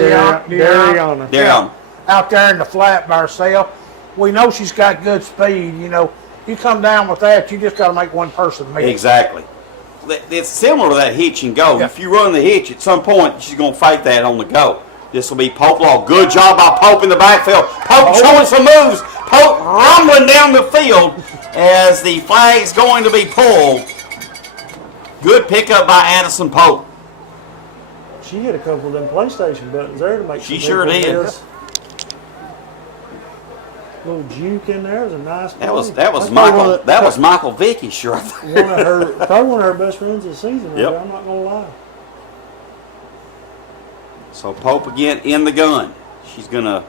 out there in the flat by herself. We know she's got good speed. You come down with that, you just got to make one person miss. Exactly. It's similar to that hitch and go. Yeah. If you run the hitch, at some point she's going to fight that on the go. This will be Pope Law. Good job by Pope in the backfield. Pope showing some moves. Pope rumbling down the field as the flag's going to be pulled. Good pickup by Addison Pope. She hit a couple of them PlayStation buttons there to make. She sure did. Little juke in there was a nice play. That was Michael Vicky, sure. Probably one of her best runs of the season. Yep. I'm not gonna lie. So Pope again in the gun. She's gonna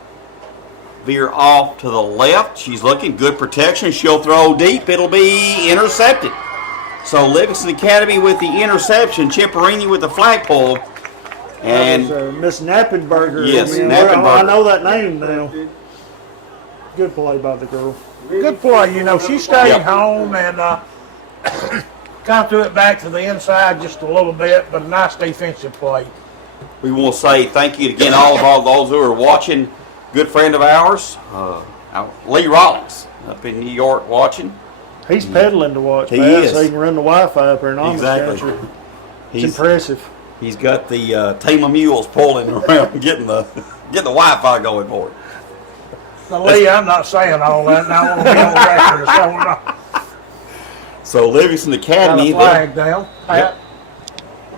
veer off to the left. She's looking good protection. She'll throw deep. It'll be intercepted. So Livingston Academy with the interception. Chipperini with the flag pull. And Miss Knappenberger. Yes, I Knappenberger. know that name now. Good play by the girl. Good play. You know, she stayed Yep. home and kind of threw it back to the inside just a little bit, but a nice defensive play. we want to say thank you again, all those who are watching. Good friend of ours, Lee Rollins, up in New York watching. He's pedaling to watch. He Bass, is. So he can run the Wi-Fi up here in Amish Exactly. country. It's He's impressive. he's got the team of mules pulling around, getting the Wi-Fi going for him. Now, Lee, I'm not saying all that, and I want to be on record as someone So Livingston got Academy, a flag down. Yep.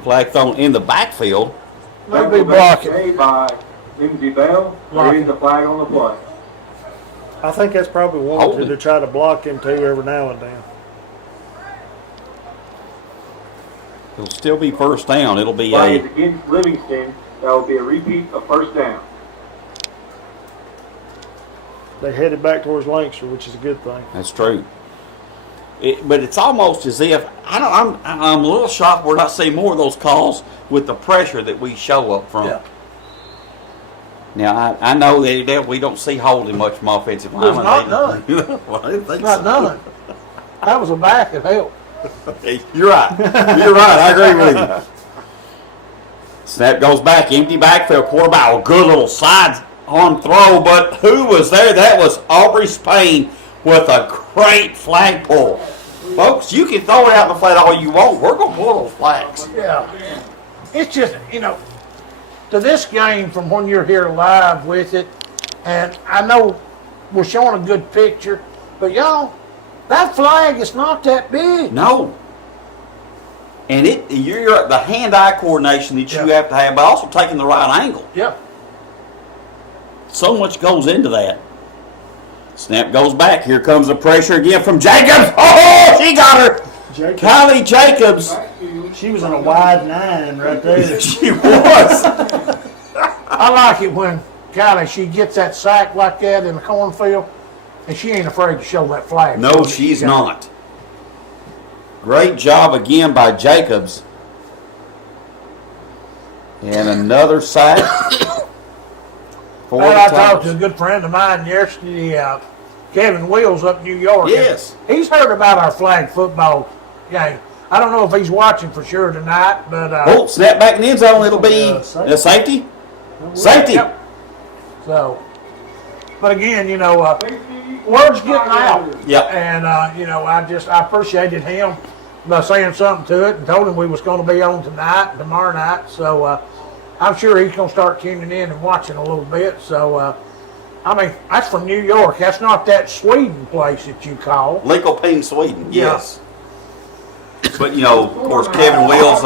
Flag thrown in the backfield. They'll be blocking. Made by Lindsey Bell, raising the flag on the play. I think that's probably wanted Holding. to try to block him too every now and then. It'll still be first down. It'll be Flag a is against Livingston. That will be a repeat of first down. They headed back towards Lancaster, which is a good thing. That's true. But it's almost as if I'm a little shocked we're not seeing more of those calls with the pressure that we show up front. Yeah. Now I know that we don't see holding much from offensive There's linemen. not none. Well, I didn't think Not so. none. That was a back that helped. You're right. You're right. I agree with you. Snap goes back, empty backfield, quarterback. A good little side on throw, but who was there? That was Aubrey Spain with a great flag pull. Folks, you can throw it out in the flat all you want. We're going to pull those flags. Yeah. It's just, you know, to this game from when you're here live with it, and I know we're showing a good picture, but y'all, that flag is not that big. No. And you're the hand-eye coordination that you Yeah. have to have, but also taking the right angle. Yeah. So much goes into that. Snap goes back. Here comes the pressure again from Jacobs. Oh, she got her. Jacobs. Kylie Jacobs. She was in a wide 9 right there. She was. I like it when Kylie, she gets that sack like that in the cornfield, and she ain't afraid to show that flag. No, she's not. Great job again by Jacobs. And another sack. Well, I talked to a good friend of mine yesterday, Kevin Wills up in New York. Yes. He's heard about our flag football game. I don't know if he's watching for sure tonight, but Oh, snap back in the end zone. It'll be Safety. a safety. Safety. Yep. So, but again, you know, word's getting out. Yep. And, you know, I appreciated him by saying something to it and told him we was going to be on tonight and tomorrow night. So, I'm sure he's going to start tuning in and watching a little bit. So, I mean, that's from New York. That's not that Sweden place that you call. Linköping, Sweden. Yeah. Yes. But, you know, of course, Kevin Wills,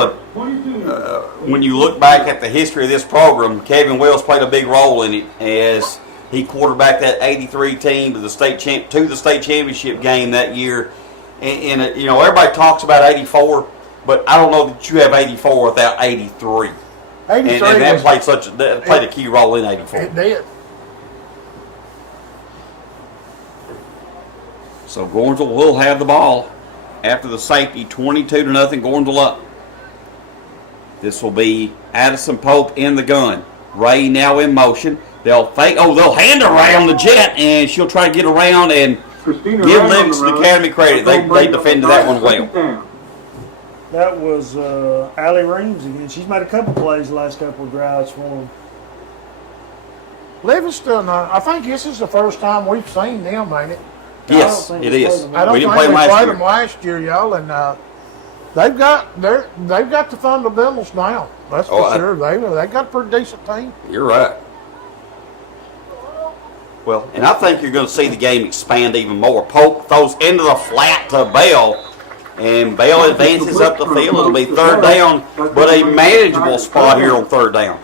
when you look back at the history of this program, Kevin Wills played a big role in it as he quarterbacked that 83 team to the state championship game that year. And you know, everybody talks about 84, but I don't know that you have 84 without 83. 83 And that was- played a key role in 84. It did. So Gordonsville will have the ball after the safety, 22-0, Gordonsville up. This will be Addison Pope in the gun. Ray now in motion. They'll hand around the jet, and she'll try to get around and Christina give Ray on the Livingston run. Academy credit. They defended that one well. That was Allie Reams again. She's made a couple plays the last couple of drives for them. Livingston, I think this is the first time we've seen them, ain't it? Yes, think it we is. played them. I don't We think didn't play we them last played year. them last year, y'all, and they've got the fundamentals now. That's for Oh, sure. They got a pretty decent team. You're right. Well, and I think you're going to see the game expand even more. Pope throws into the flat to Bell, and Bell advances up the field. It'll be third down, but a manageable spot here on third down.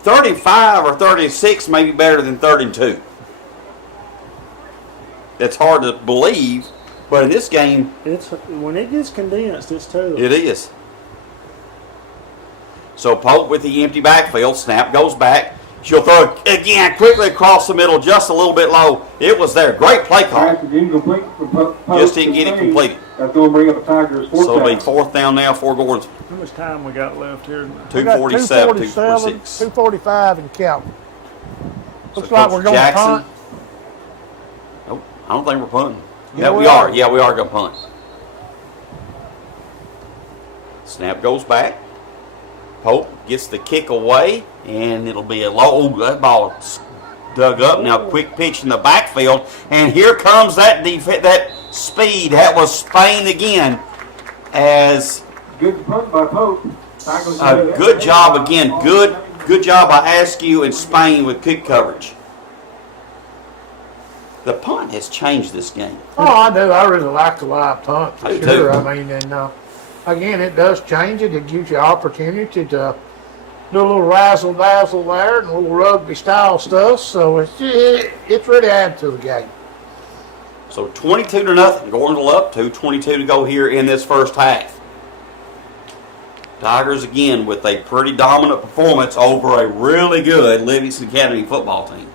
35 or 36 may be better than 32. That's hard to believe, but in this game, It's when it gets condensed, it's tough. it is. So Pope with the empty backfield. Snap goes back. She'll throw it again quickly across the middle, just a little bit low. It was there. Great play call. Pass is incomplete. Just didn't get it completed. That's going to bring up a Tigers fourth So it'll be down. fourth down now for Gordonsville. How much time we got left here? 2:47, 2:46. 2:45 and counting. Looks So like Coach we're going to punt. Nope, I don't think we're punting. Yeah, Yeah, we we are. are. Yeah, we are going to punt. Snap goes back. Pope gets the kick away, and it'll be a low. That ball dug up. Now, quick pitch in the backfield, and here comes that that speed. That was Spain again. As Good punt by Pope. Tigers a good job again. Good job by Askew and Spain with kick coverage. The punt has changed this game. Oh, I do. I really like the live punt for I do sure. too. I mean, and again, it does change it. It gives you opportunity to do a little razzle dazzle there and a little rugby style stuff. So it's really added to the game. So 22-0. Gordonsville up, 2:22 to go here in this first half. Tigers again with a pretty dominant performance over a really good Livingston Academy football team.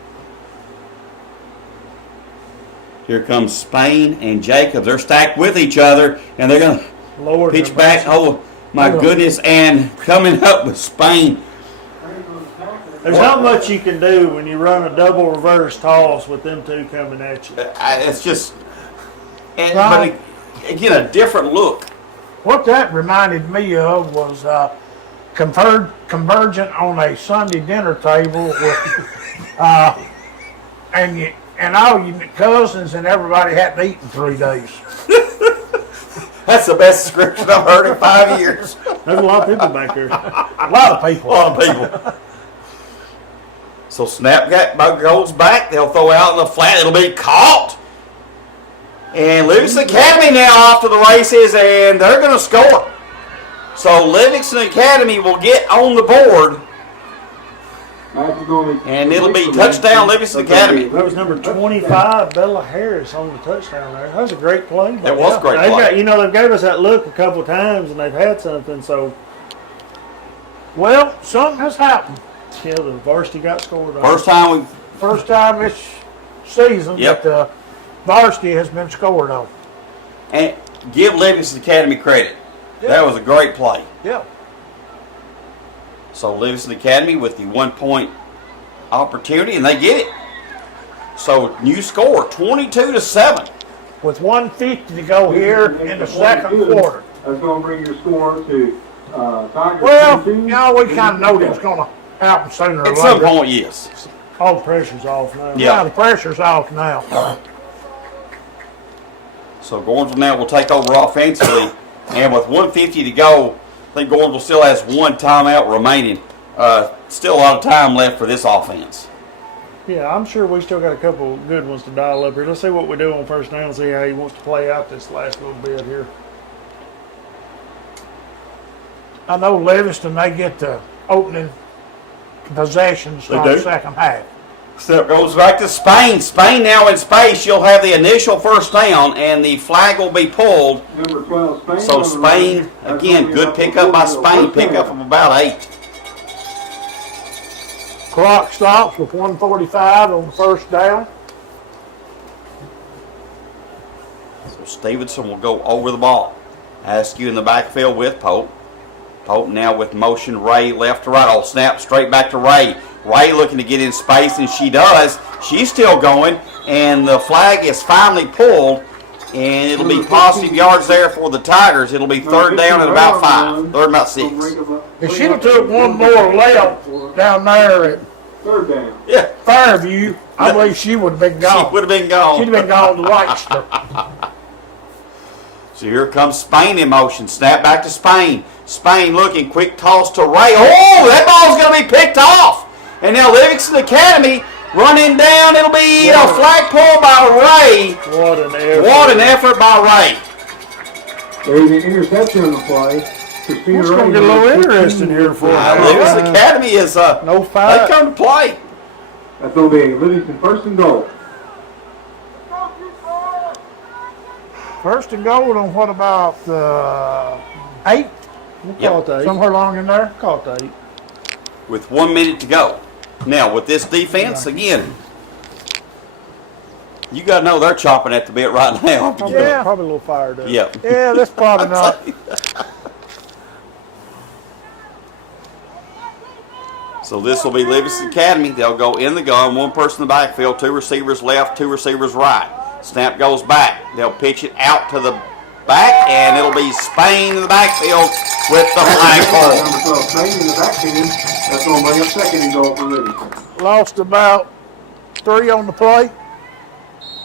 Here comes Spain and Jacobs. They're stacked with each other, and they're going to Lord pitch have back. mercy. Oh, my goodness. And coming up with Spain. There's not much you can do when you run a double reverse toss with them two coming at you. It's just, but Right. again, a different look. What that reminded me of was convergent on a Sunday dinner table with, and all your cousins and everybody hadn't eaten 3 days. That's the best description I've heard in 5 years. There's a lot of people back there. A lot of people. A lot of people. So snap goes back. They'll throw out in the flat. It'll be caught. And Livingston Academy now off to the races, and they're going to score. So Livingston Academy will get on the board, and it'll be touchdown Livingston Academy. That was number 25, Bella Harris, on the touchdown there. That was a great play. That was a great They've play. they've gave us that look a couple of times, and they've had something. So, Well, something has happened. yeah, the varsity got scored on. First time we First time this season Yep. that the varsity has been scored on. and give Livingston Academy credit. That was a great play. Yeah. So Livingston Academy with the 1-point opportunity, and they get it. So new score, 22-7. With 1:50 to go here in the second quarter. That's going to bring your score to Tigers. Well, 22. you know, we kind of know that was going to happen sooner or At some later. point, yes. All the pressure's off now. Yeah. Yeah, the pressure's off now. So Gordonsville now will take over offensively, and with 1:50 to go, I think Gordonsville still has one timeout remaining. Still a lot of time left for this offense. Yeah, I'm sure we still got a couple good ones to dial up here. Let's see what we do on first down and see how he wants to play out this last little bit here. I know Livingston, they get the opening possessions They on do. the second half. Step goes back to Spain. Spain now in space. She'll have the initial first down, and the flag will be pulled. Number 12, Spain. So on the Spain, right. That's again, gonna be good about pickup by Gordonsville. Spain. First Pickup down. of about 8. Clock stops with 1:45 on the first down. So Stevenson will go over the ball. Askew in the backfield with Pope. Pope now with motion Ray left to right. Oh, snap straight back to Ray. Ray looking to get in space, and she does. She's still going, and the flag is finally pulled, and it'll be positive yards there for the Tigers. It'll be third down and about 5. Third about 6. If she'd have took one more left down there at Third down. Yeah, Fairview, I believe she would have been she gone. would have been gone. She'd have been gone to Lancaster. So here comes Spain in motion. Snap back to Spain. Spain looking, quick toss to Ray. Oh, that ball's going to be picked off. And now Livingston Academy running down. It'll be a flag pull by Ray. What an effort. What an effort by Ray. There's an interception on the play. Christina It's going Ray to get a little has interesting here for Livingston Academy is, No they fight. come to play. That's going to be Livingston first and goal. First and goal on what about 8? We'll call it 8. Somewhere along in there. Call it 8. With 1 minute to go. Now, with this defense, again, you got to know they're chopping at the bit right now. Yeah. Probably a little fired up. Yep. Yeah, that's probably not. So this will be Livingston Academy. They'll go in the gun, one person in the backfield, two receivers left, two receivers right. Snap goes back. They'll pitch it out to the back, and it'll be Spain in the backfield with the flagpole. Number 12, Turney in the backfield. That's going to bring up second and goal for Livingston. Lost about 3 on the play.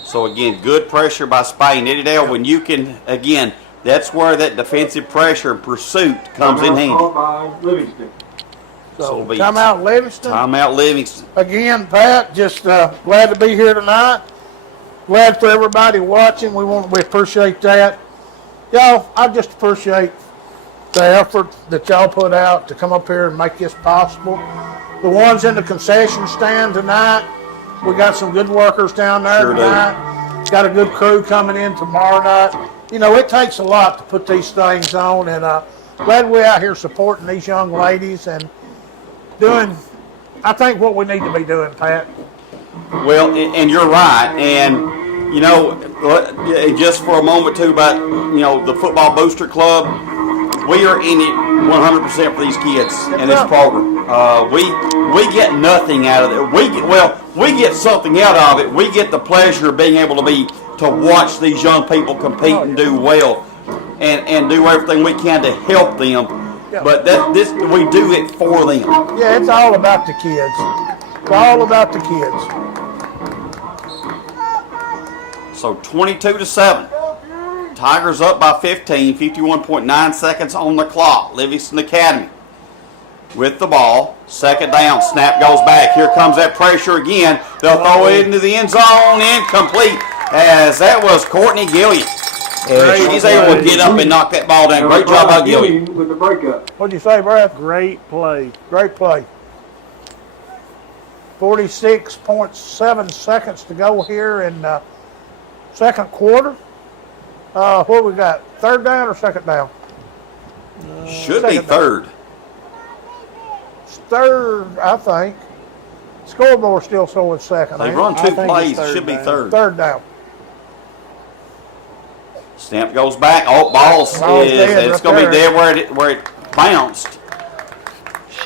So again, good pressure by Spain. Eddie Dale, when you can, again, that's where that defensive pressure and pursuit comes in handy. Called by Livingston. So So it'll be timeout Livingston. Timeout Livingston. Again, Pat, just glad to be here tonight. Glad for everybody watching. We appreciate that. Y'all, I just appreciate the effort that y'all put out to come up here and make this possible. The ones in the concession stand tonight, we got some good workers down there Sure do. tonight. Got a good crew coming in tomorrow night. You know, it takes a lot to put these things on, and glad we're out here supporting these young ladies and doing, I think, what we need to be doing, Pat. Well, and you're right. And, you know, just for a moment, too, about, you know, the Football Booster Club, we are in it 100% for these kids in this program. We get nothing out of it. We get something out of it. We get the pleasure of being able to watch these young people compete and do well and do everything we can to help them. But we do it for them. Yeah, it's all about the kids. It's all about the kids. So 22-7. Tigers up by 15, 51.9 seconds on the clock. Livingston Academy with the ball. Second down, snap goes back. Here comes that pressure again. They'll throw it into the end zone, incomplete, as that was Courtney Gillian. She's able to get up and knock that ball down. Great job by Gillian. With the breakup. What'd you say, Brad? Great play. Great play. 46.7 seconds to go here in second quarter. What we got? Third down or second down? Should be second third. It's third, I think. Scoreboard still showing second. They ain't it? run I two think it's plays. It third should be down. third. Third down. Snap goes back. Oh, Ball's dead it's going to be right there where it bounced.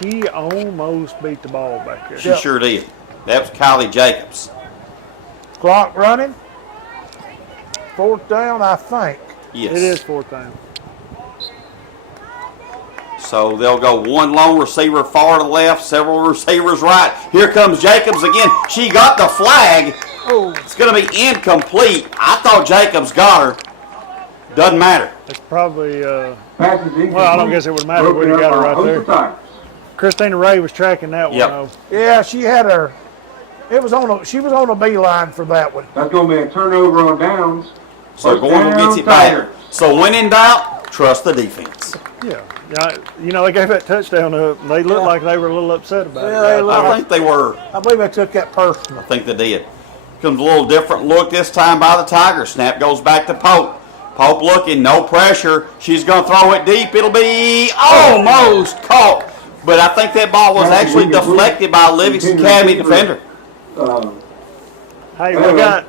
She almost beat the ball back there. She sure did. That was Kylie Jacobs. Clock running. Fourth down, I think. Yes. It is fourth down. So they'll go one lone receiver far to the left, several receivers right. Here comes Jacobs again. She got the flag. Oh, It's going to be incomplete. I thought Jacobs got her. Doesn't matter. It's probably, Passes incomplete. well, I don't guess it would matter. We'd have got her right there. there. Christina Ray was tracking that one, Yep. though. yeah, she had her. She was on a beeline for that one. That's going to be a turnover on downs. So Gordonsville gets it back. So when in doubt, trust the defense. Yeah. You know, they gave that touchdown up, and they looked like they were a little upset about Yeah, it. they right looked there. I think they were. I believe I took that personal. I think they did. Comes a little different look this time by the Tigers. Snap goes back to Pope. Pope looking, no pressure. She's going to throw it deep. It'll be almost caught. But I think that ball was actually deflected by a Livingston Academy defender. Hey,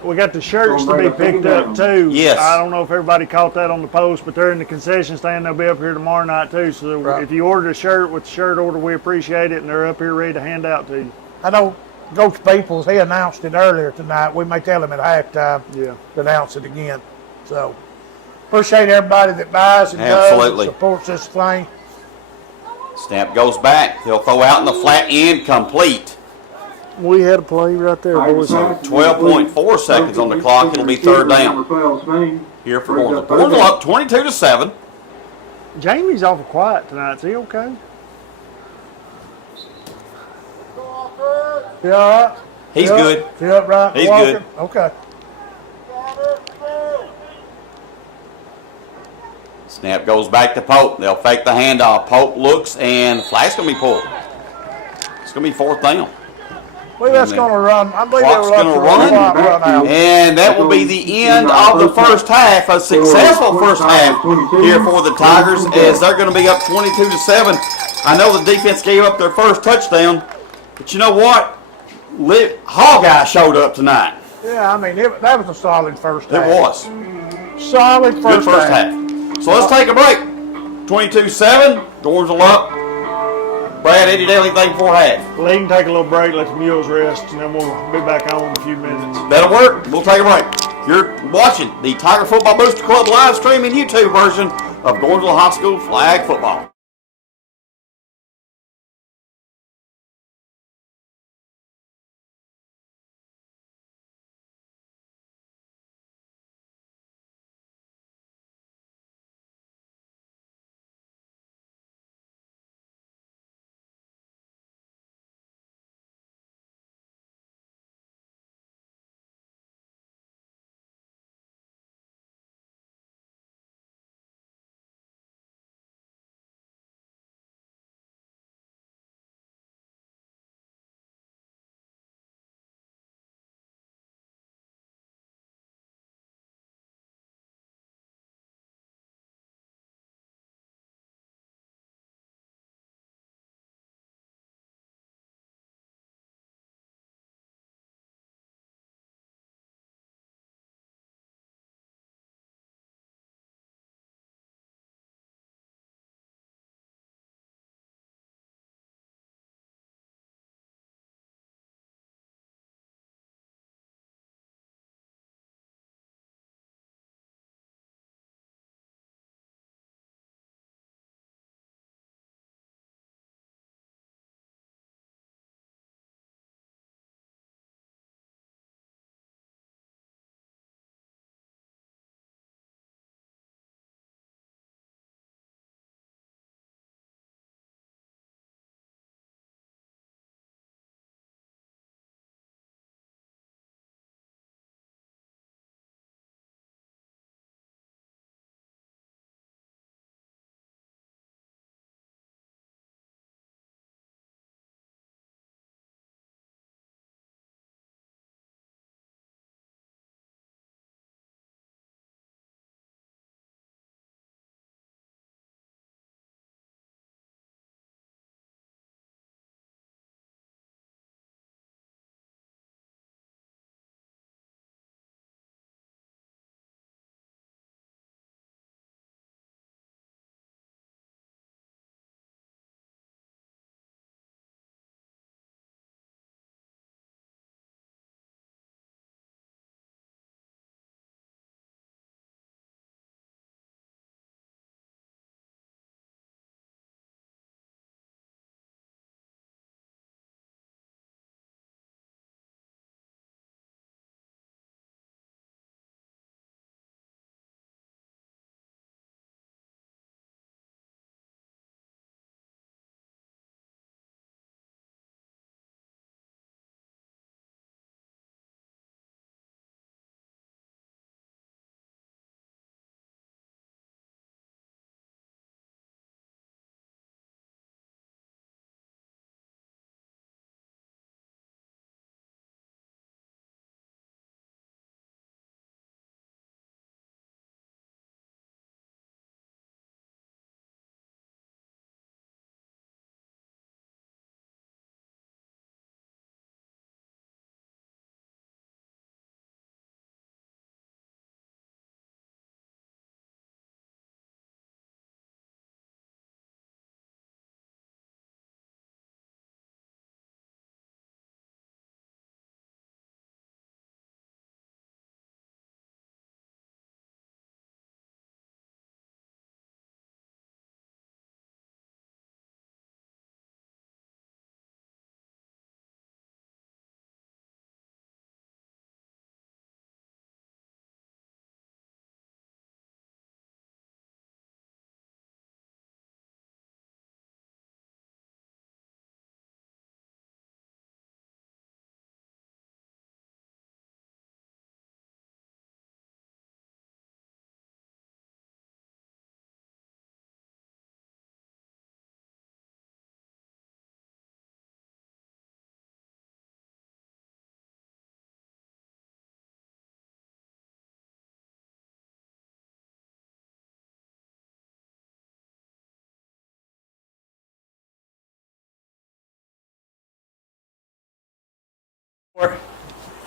we got the shirts to be picked up too. Yes. I don't know if everybody caught that on the post, but they're in the concession stand. They'll be up here tomorrow night too. So Right. if you ordered a shirt with the shirt order, we appreciate it, and they're up here ready to hand out to you. I know Coach Peoples, he announced it earlier tonight. We may tell him at halftime Yeah. to announce it again. So appreciate everybody that buys and Absolutely. does and supports this thing. Snap goes back. He'll throw out in the flat end, complete. We had a play right there, boys. 12.4 seconds on the clock. It'll be third down. Here for Gordonsville. Gordonsville up 22-7. Jamie's awful quiet tonight. Is he okay? You all right? He's You up? good. You upright? He's walking? good. Okay. Snap goes back to Pope. They'll fake the handoff. Pope looks, and flag's going to be pulled. It's going to be fourth down. I believe that's going to run. I believe Clock's they'll gonna run. run. Run out. And that will be the end of the first half. A successful first half here for the Tigers, as they're going to be up 22-7. I know the defense gave up their first touchdown, But you know what? Hawkeye showed up tonight. Yeah, I mean, that was a solid first half. It was. Solid Good first half. So let's take a break. 22-7, Gordonsville up. Brad, Eddie Dale, anything before half? Lee can take a little break, let the mules rest, and then we'll be back on in a few minutes. That'll work. We'll take a break. You're watching the Tiger Football Booster Club live streaming YouTube version of Gordonsville High School flag football.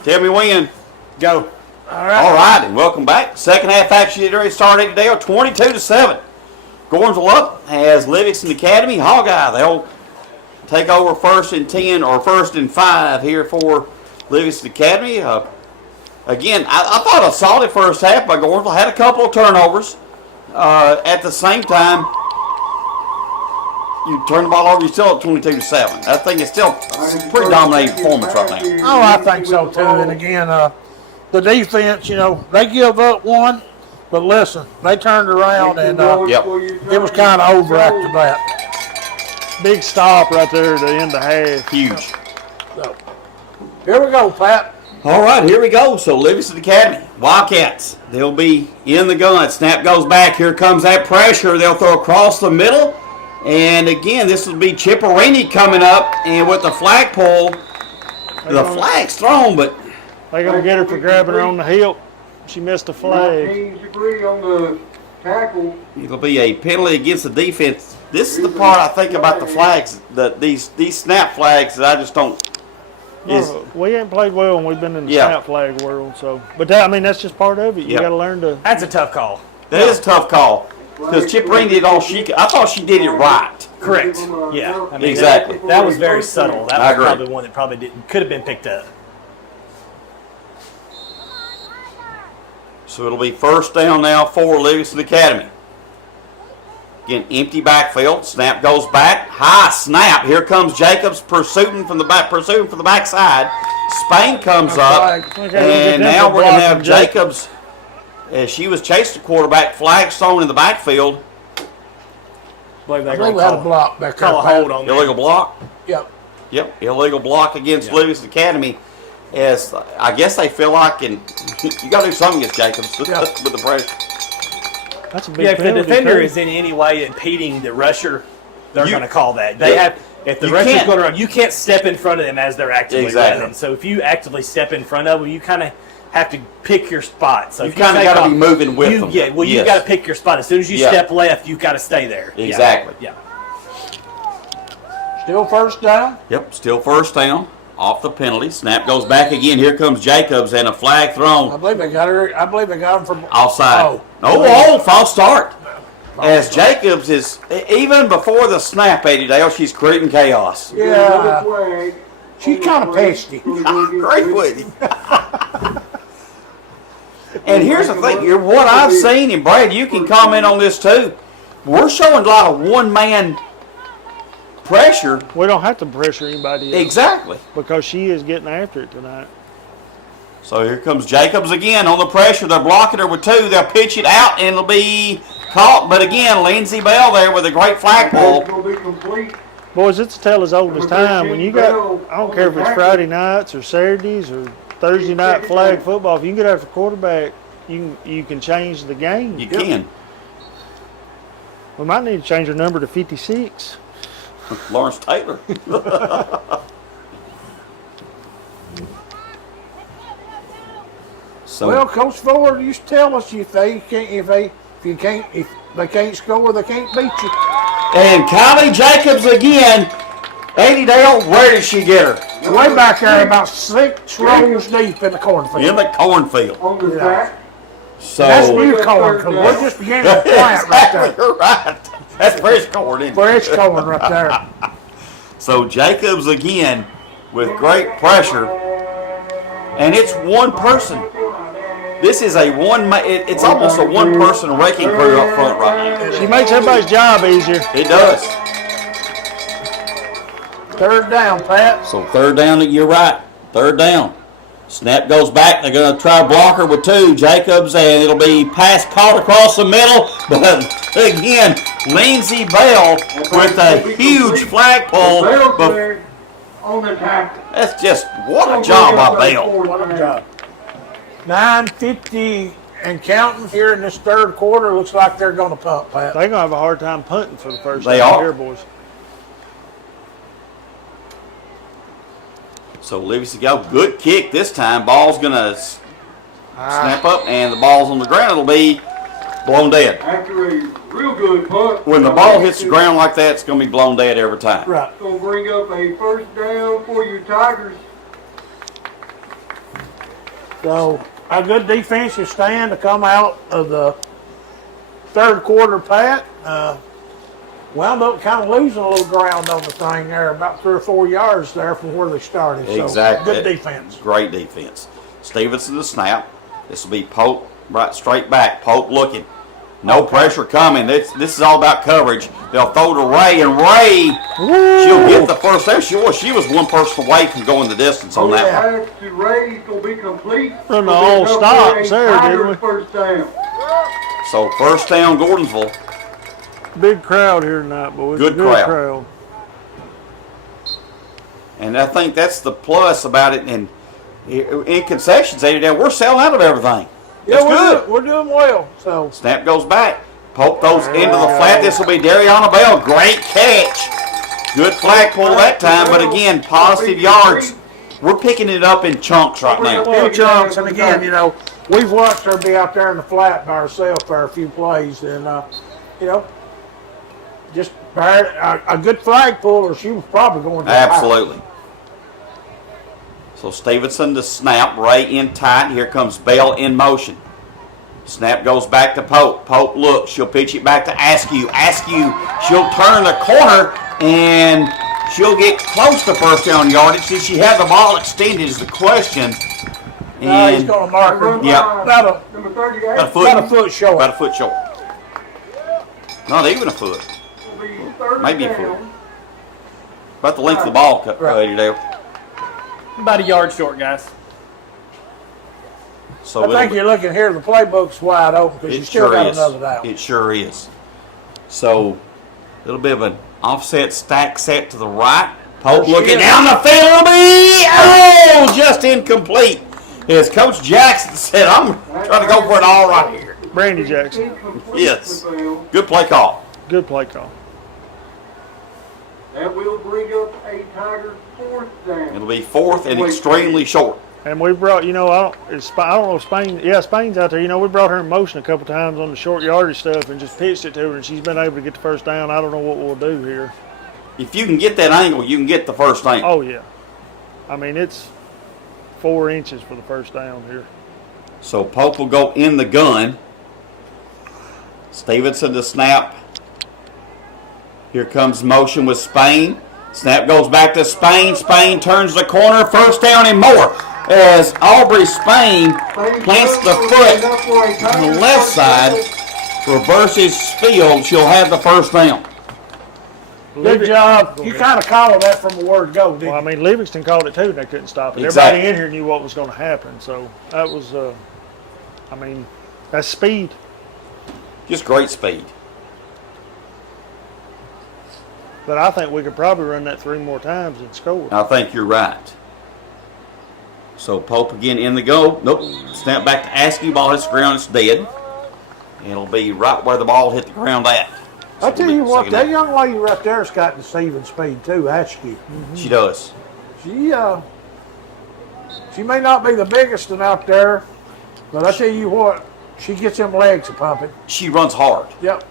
Tell me when. Go. All right. All right, and welcome back. Second half action already started today, 22-7. Gordonsville up has Livingston Academy. Hogeye, they'll take over 1st and 10 or 1st and 5 here for Livingston Academy. Again, I thought a solid first half by Gordonsville. Had a couple of turnovers. At the same time, you turn the ball over, you're still at 22-7. I think it's still a pretty dominating performance right now. Oh, I think so too. And again, the defense, you know, they give up one, but listen, they turned around and Yep. it was kind of over after that. Big stop right there at the end of half. Huge. So, here we go, Pat. All right, here we go. So Livingston Academy, Wildcats, they'll be in the gun. Snap goes back. Here comes that pressure. They'll throw across the middle. And again, this will be Chipperini coming up. And with the flagpole, the flag's thrown, but They gonna get her for grabbing her on the hip. She missed a flag. Teams agree on the tackle. it'll be a penalty against the defense. This is the part I think about the flags, these snap flags that I just don't. We ain't played well when we've been in the Yeah. snap flag world. So, but that, I mean, that's just part of it. You Yeah. got to learn to. That's a tough call. That is a tough call. Because Chipperini did all she could. I thought she did it right. Correct. Yeah. I mean, Exactly. That was very subtle. That I was agree. probably one that probably could have been picked up. So it'll be 1st down now for Livingston Academy. Again, empty backfield. Snap goes back. High snap. Here comes Jacobs pursuing from the backside. Spain comes up. And now we're going to have Jacobs, as she was chasing the quarterback, flag thrown in the backfield. I believe I they're believe going we had a to block back there. call a Pat. hold on there. Illegal block. Yep. Yep, illegal block against Livingston Academy. As I guess they feel like, and you got to do something against Jacobs Yeah. with the pressure. That's a big Yeah, if the penalty, defender too. is in any way impeding the rusher, they're You- going to call that. They Yeah. have. If the You rusher's can't- going around, you can't step in front of them as they're actively Exactly. running. So if you actively step in front of them, you kind of have to pick your spot. So You if kinda take gotta off- be moving with them. Yeah, well, you Yes. got to pick your spot. As soon as you Yeah. step left, you got to stay there. Yeah. Exactly. Yeah. Still 1st down. Yep, still 1st down off the penalty. Snap goes back again. Here comes Jacobs and a flag I thrown believe they got her. I believe they got him from offside. Oh. False start. As Jacobs is, even before the snap, Eddie Dale, she's creating chaos. Yeah. Flag. She's kind of pesky. Great with you. And here's the thing, what I've seen, and Brad, you can comment on this too. We're showing a lot of one-man pressure. We don't have to pressure anybody else Exactly. because she is getting after it tonight. So here comes Jacobs again on the pressure. They're blocking her with 2. They'll pitch it out, and it'll be caught. But again, Lindsey Bell there with a great flagpole. It's going to be complete. Boys, it's a tale as old as time. When you got, I don't care if it's Friday nights or Saturdays or Thursday night flag football. If you can get after quarterback, you can change the game. You can. We might need to change our number to 56. Lawrence Taylor. So Well, Coach Ford used to tell us if they can't score, they can't beat you. and Kylie Jacobs again. Eddie Dale, where did she get her? Way back there, about 6 rows deep in the cornfield. In the cornfield. On the Yeah. back. So That's new corn, because we're just beginning to plant right exactly, there. you're right. That's fresh corn, isn't it? Fresh corn right there. So Jacobs again with great pressure, and it's one person. This is a it's almost a one-person wrecking crew up front right now. She makes everybody's job easier. It does. 3rd down, Pat. So 3rd down, you're right. 3rd down. Snap goes back. They're going to try blocker with 2. Jacobs, and it'll be pass caught across the middle. But again, Lindsey Bell with a huge flagpole. Bell's But there on the tackle. that's just, what a job by Bell. What a job. 9:50 and counting here in this 3rd quarter. Looks like they're going to pump, Pat. They're going to have a hard time punting for the first They time are. here, boys. So Livingston go. Good kick this time. Ball's going to snap up, and the ball's on the ground. It'll be blown dead. After a real good punt. When the ball hits the ground like that, it's going to be blown dead every time. Right. It's going to bring up a 1st down for your Tigers. So a good defensive stand to come out of the third quarter, Pat. Wound up kind of losing a little ground on the thing there, about 3 or 4 yards there from where they started. Exactly. So good defense. Great defense. Stevenson to snap. This will be Pope right straight back. Pope looking. No pressure coming. This is all about coverage. They'll throw to Ray, and Ray, she'll get the first down. She was one person away from going the distance on that one. Pass to Ray's gonna be complete. Run the all stops there, didn't we? First down. So first down, Gordonsville. Big crowd here tonight, boys. Good crowd. And I think that's the plus about it. And in concessions, we're selling out of everything. That's good. We're doing well. So Snap goes back. Pope throws into the flat. This will be Dariana Bell. Great catch. Good flag pull that time, but again, positive yards. We're picking it up in chunks right now. little chunks, and again, we've watched her be out there in the flat by herself for a few plays, and just a good flag puller, she was probably going to Absolutely. So Stevenson to snap. Ray in tight. Here comes Bell in motion. Snap goes back to Pope. Pope looks. She'll pitch it back to Askew. Askew, she'll turn the corner, and she'll get close to first down yardage. Did she have the ball extended is the question. And he's going to mark her. Yeah. Number 38. About a foot. About a foot short. About a foot short. Not even a foot. Will be third Maybe a down. foot. About the length of the ball cut right there. About a yard short, guys. So I think you're looking here, the playbook's wide open because you it still sure got is. another down. It sure is. So a little bit of an offset stack set to the right. Pope looking down the field. Just incomplete. As Coach Jackson said, I'm trying to go for it all right here. Brandy Jackson. Incomplete Yes. to Bell. Good play call. Good play call. That will bring up a Tiger fourth down. It'll be fourth and extremely short. And we brought, I don't know if Spain, Spain's out there. We brought her in motion a couple times on the short yardage stuff and just pitched it to her, and she's been able to get the first down. I don't know what we'll do here. If you can get that angle, you can get the first down. Oh, yeah. I mean, it's 4 inches for the first down here. So Pope will go in the gun. Stevenson to snap. Here comes motion with Spain. Snap goes back to Spain. Spain turns the corner. First down and more. As Aubrey Spain plants the foot on the left side, reverses field, she'll have the first down. Good job. You kind of called that from a word go, didn't you? Well, I mean, Livingston called it too, and they couldn't stop it. Exactly. Everybody in here knew what was going to happen, so that was, that's speed. Just great speed. But I think we could probably run that 3 more times and score. I think you're right. So Pope again in the go. Nope. Snap back to Askew. Ball hits the ground. It's dead. It'll be right where the ball hit the ground at. So I tell you what, second that down. young lady right there's got deceiving speed too, Askew. She does. She may not be the biggest one out there, but I tell you what, she gets them legs a pumping. She runs hard. Yep.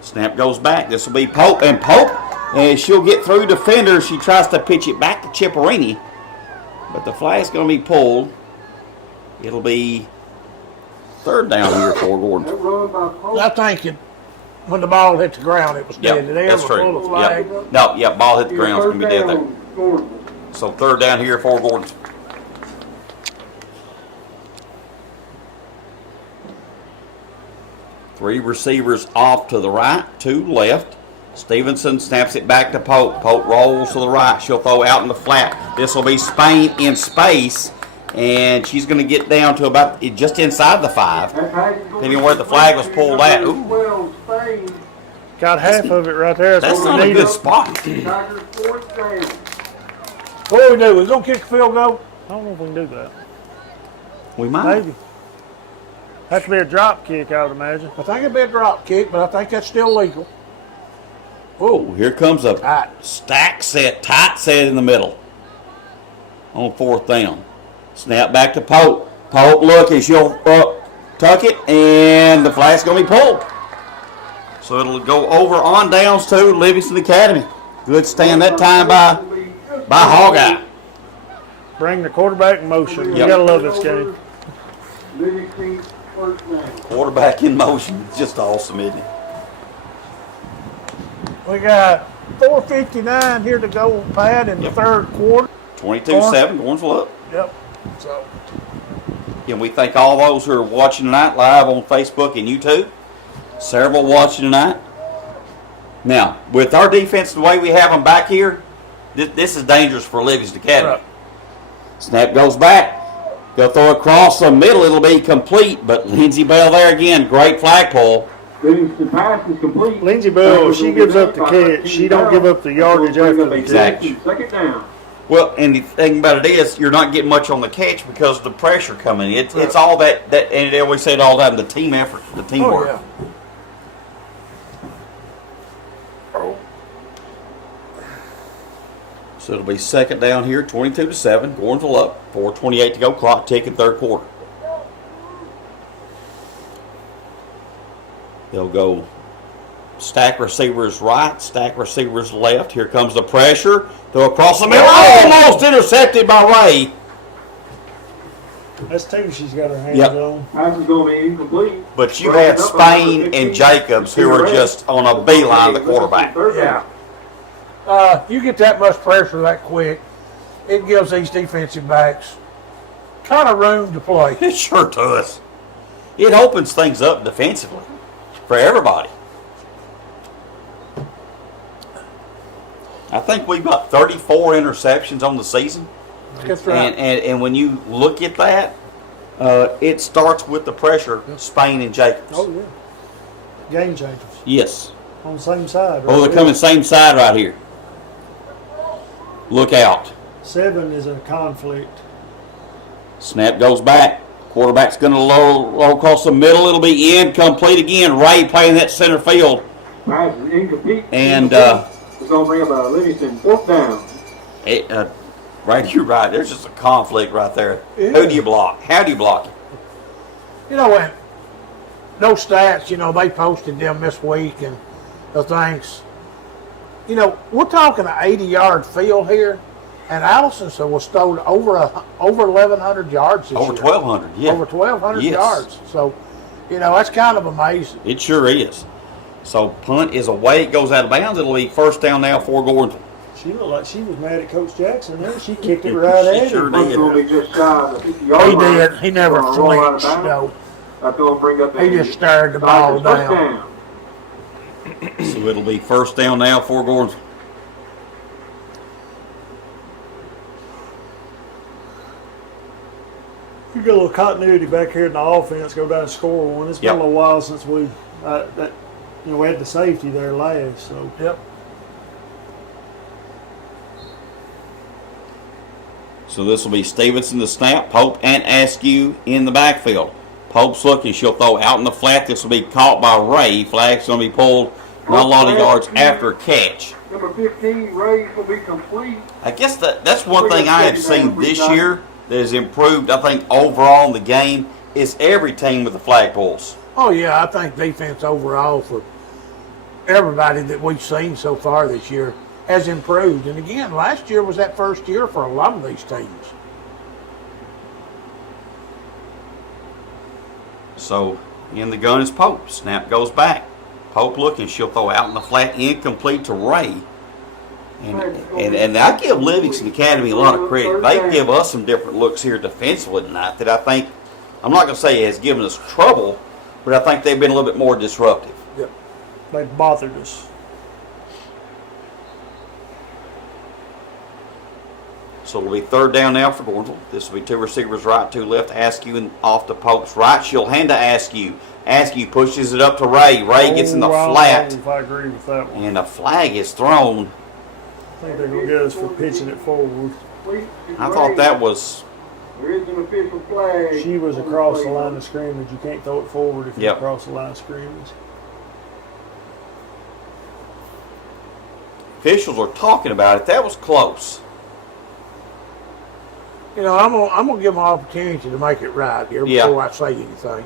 Snap goes back. This will be Pope. And Pope, and she'll get through defenders. She tries to pitch it back to Chipperini. But the flag's going to be pulled. It'll be third down here for Gordon. That run by Pope. I think when the ball hit the ground, it was dead. Yep, Did they that's ever pull the true. flag? Yep. No, yeah, ball hit the ground. It's going to be dead there. Gordon. So third down here for Gordon. Three receivers off to the right, 2 left. Stevenson snaps it back to Pope. Pope rolls to the right. She'll throw out in the flat. This will be Spain in space, and she's going to get down to about just inside the 5. Depending on where the flag was pulled at. Ooh. Well, Spain, Got half of it right there. That's what not we a needed. good spot. Tigers fourth down. What do we do? We gonna kick a field goal? I don't know if we can do that. We might. Maybe. Have to be a drop kick, I would imagine. I think it'd be a drop kick, but I think that's still legal. Oh, here comes a Tight. stack set, tight set in the middle. On fourth down. Snap back to Pope. Pope looking, she'll tuck it, and the flag's going to be pulled. So it'll go over on downs to Livingston Academy. Good stand that time by Hogeye. Bring the quarterback in motion. You Yep. gotta love this game. Livingston, first down. Quarterback in motion. It's just awesome, isn't it? We got 4:59 here to go, Pat, in the third quarter. 22-7, Gordonsville up. Yep. So And we thank all those who are watching tonight live on Facebook and YouTube. Several watching tonight. Now, with our defense the way we have them back here, this is dangerous for Livingston Academy. Right. Snap goes back. Go throw across the middle. It'll be complete. But Lindsey Bell there again. Great flagpole. Livingston pass is complete. Lindsey Bell, she gives up the catch. She don't give up the yardage after the Exactly. Second down. Well, and the thing about it is, you're not getting much on the catch because of the pressure coming. It's all that, and they always say it all the time, the team effort, the teamwork. Oh, yeah. So it'll be second down here, 22-7. Gordonsville up, 4:28 to go. Clock ticking, third quarter. They'll go stack receivers right, stack receivers left. Here comes the pressure. Throw across the middle. Almost intercepted by Ray. That's two she's got her hands Yep. on. Pass is going to be incomplete. But you had Spain and Jacobs who are just on a beeline to the quarterback. Yeah. You get that much pressure that quick, it gives these defensive backs kind of room to play. It sure does. It opens things up defensively for everybody. I think we've got 34 interceptions on the season. That's right. And when you look at that, it starts with the pressure, Spain and Jacobs. Oh, yeah. Game changers. Yes. On the same side. Oh, they're coming same side right here. Look out. 7 is a conflict. Snap goes back. Quarterback's going to low across the middle. It'll be incomplete again. Ray playing that center field. Pass is incomplete. And it's going to bring up a Livingston fourth down. Right, you're right. There's just a conflict right there. Who do you block? How do you block it? You know what? No stats, they posted them this week and the things. We're talking an 80-yard field here, and Allison was stowed over 1,100 yards this Over year. 1,200, yeah. Over 1,200 Yes. yards. So, that's kind of amazing. It sure is. So punt is away. It goes out of bounds. It'll be first down now for Gordonsville. She looked like she was mad at Coach Jackson there. She kicked it right at Sure him. did. It's going to be just shy of the 50-yard He line. did. He never Gonna roll out of flinched, bounds. though. That's going to bring up He just stared the ball first down. So it'll be first down now for Gordonsville. You get a little continuity back here in the offense. Go down and score one. It's been Yep. a little while since we had the safety there last. So Yep. So this will be Stevenson the snap, Pope and Askew in the backfield. Pope's looking. She'll throw out in the flat. This will be caught by Ray. Flag's going to be pulled. Not a lot of yards after a catch. Number 15, Ray, will be complete. I guess that's one thing I have seen this year that has improved, I think, overall in the game is every team with the flagpoles. Oh, yeah, I think defense overall for everybody that we've seen so far this year has improved. And again, last year was that first year for a lot of these teams. So in the gun is Pope. Snap goes back. Pope looking. She'll throw out in the flat, incomplete to Ray. And I give Livingston Academy a lot of credit. They give us some different looks here defensively tonight that I think, I'm not going to say has given us trouble, but I think they've been a little bit more disruptive. Yep. they bothered us. So it'll be third down now for Gordonsville. This will be two receivers right, two left. Askew and off to Pope's right. She'll hand to Askew. Askew pushes it up to Ray. Ray gets in the I don't flat. know if I agree with that one. And a flag is thrown. I think they're going to get us for pitching it forward. I thought that was, There is an official flag. She was across the line of scrimmage. You can't throw it forward if you're Yep. across the line of scrimmage. officials are talking about it. That was close. You know, I'm gonna give them an opportunity to make it right here Yeah. before I say anything.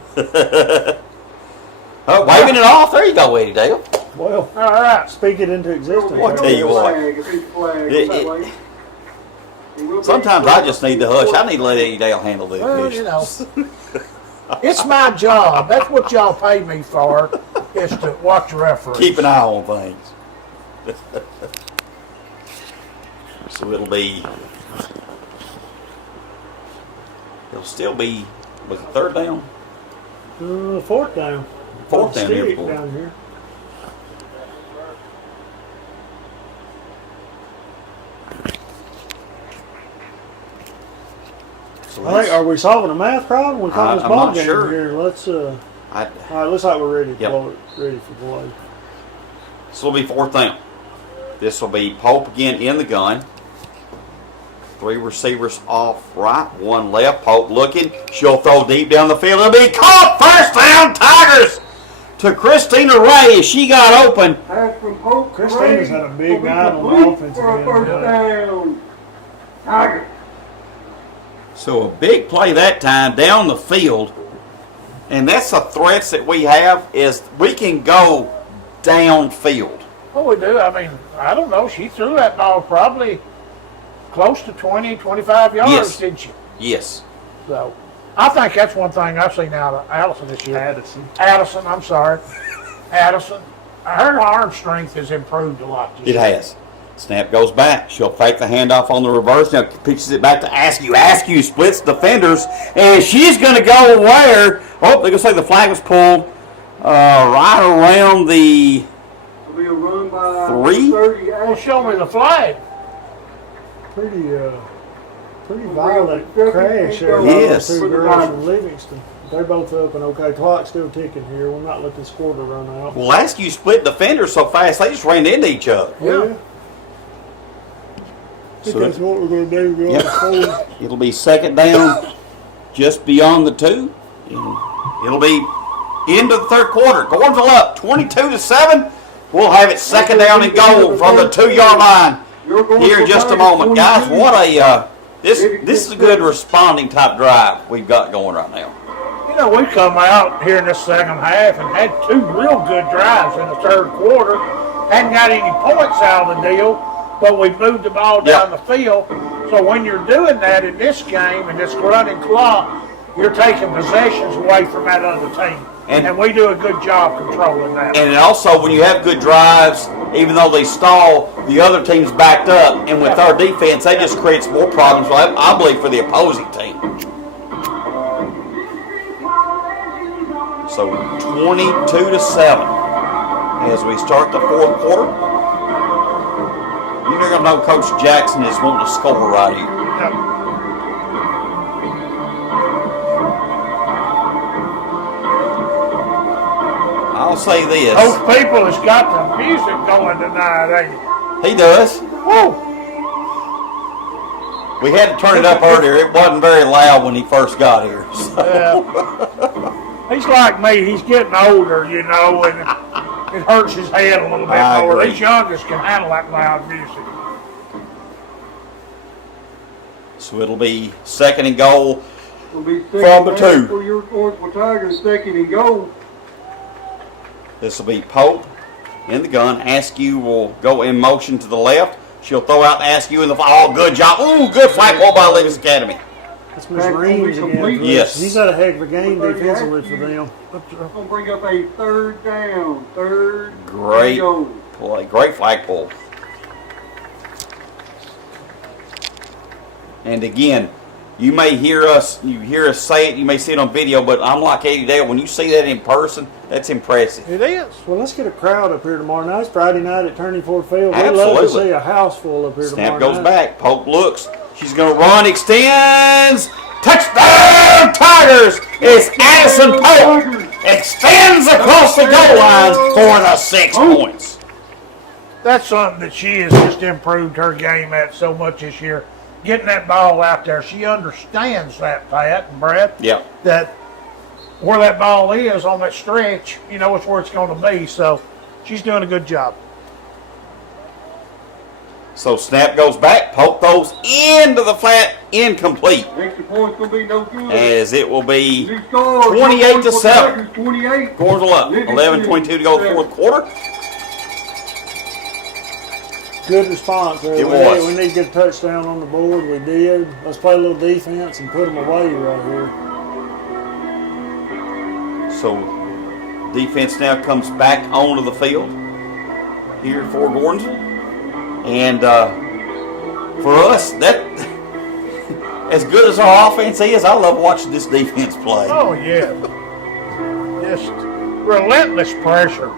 Oh, waving it off. There you go, Eddie Dale. Well, All right. speak it into existence. I'll tell you what. Flag, official flag, It- that it- way. Sometimes I just need the hush. I need to let Eddie Dale handle the Well, you officials. know, it's my job. That's what y'all pay me for, is to watch the referees. Keep an eye on things. So it'll still be, was it third down? Fourth down. Fourth down here. Stick For down here. So I think, are we solving a math problem? We call this I'm ball not game sure. here. Let's I, all right, looks like we're ready. Yep. Ready for play. this will be fourth down. This will be Pope again in the gun. 3 receivers off right, 1 left. Pope looking. She'll throw deep down the field. It'll be caught. First down, Tigers to Christina Ray as she got open. Pass from Pope. Christina's had a big Will be night on the complete offensive for a end. first down. Tigers. So a big play that time down the field. And that's the threats that we have is we can go downfield. What we do, I mean, I don't know. She threw that ball probably close to 20, 25 yards, Yes. didn't she? Yes. So I think that's one thing I've seen out of Allison this year. Addison. I'm sorry. Addison. Her arm strength has improved a lot this It year. has. Snap goes back. She'll fake the handoff on the reverse. Now pitches it back to Askew. Askew splits defenders, and she's going to go where? Oh, they're going to say the flag was pulled right around the Will be a run by 3. 30. Well, show me the flag. Pretty violent crash there. Yes. Two girls from Livingston. They're both up and okay. Clock's still ticking here. We're not letting the score to run out. Well, Askew split defenders so fast they just ran into each other. Yeah. I think that's what we're going to do going forward. It'll be second down just beyond the 2. And it'll be into the third quarter. Gordonsville up 22-7. We'll have it second down and goal from the 2-yard line here in just a moment. Guys, what a this is a good responding type drive we've got going right now. You know, we come out here in this second half and had 2 real good drives in the third quarter. Hadn't got any points out of the deal, but we moved the ball down the field. So when you're doing that in this game, in this running clock, you're taking possessions away from that other team. And we do a good job controlling that. And also, when you have good drives, even though they stall, the other team's backed up. And with our defense, that just creates more problems, I believe, for the opposing team. So 22-7 as we start the fourth quarter. You're going to know Coach Jackson is wanting to score right here. I'll say this. Those people has got the music going tonight, ain't it? He does. Woo! We had to turn it up earlier. It wasn't very loud when he first got here. So. Yeah. He's like me. He's getting older, you know, and it hurts his head a little bit I more. agree. These youngest can handle that loud music. So it'll be second and goal. Will be From the 2. For your Gordonsville Tigers, second and goal. This will be Pope in the gun. Askew will go in motion to the left. She'll throw out Askew in the oh, good job. Ooh, good flag ball by Livingston Academy. That's Miss Reams again. Yes. He's had a heck of a game defensively for them. Going to bring up a third down. Third Great and goal. play. Great flag pull. And again, you may hear us say it, you may see it on video, but I'm like Eddie Dale. When you see that in person, that's impressive. It is. Well, let's get a crowd up here tomorrow night. It's Friday night at Turney Ford Field. We'd love to Absolutely. see a house full up here Snap tomorrow goes night. back. Pope looks. She's going to run, extends. Touchdown, Tigers! It's Addison Pope. Extends across the goal line for the 6 points. That's something that she has just improved her game at so much this year. Getting that ball out there. She understands that, Pat and Brett. Yep. That where that ball is on that stretch, you know, it's where it's going to be. So she's doing a good job. So snap goes back. Pope throws into the flat, incomplete. Extra point's going to be no good. As it will be New score, 28-7. Tigers, 28. Gordonsville up. 11:22 to go fourth quarter. Good response. There. It was. We need to get a touchdown on the board. We did. Let's play a little defense and put them away right here. So defense now comes back onto the field here for Gordonsville. And for us, that as good as our offense is, I love watching this defense play. Oh, yeah. Just relentless pressure.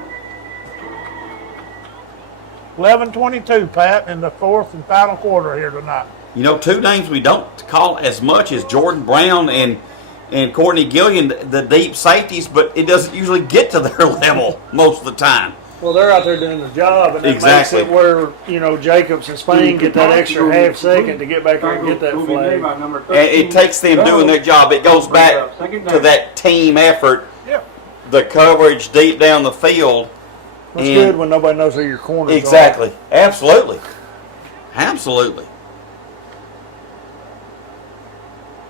11:22, Pat, in the fourth and final quarter here tonight. You know, two names we don't call as much as Jordan Brown and Courtney Gillian, the deep safeties, but it doesn't usually get to their level most of the time. Well, they're out there doing the job, and it Exactly. makes it where, you know, Jacobs and Spain get that extra half second to get back there and get that flag. And it takes them doing their job. It goes back to that team effort, Yeah. the coverage deep down the field. It's And- good when nobody knows who your corners are. Exactly. Absolutely. Absolutely.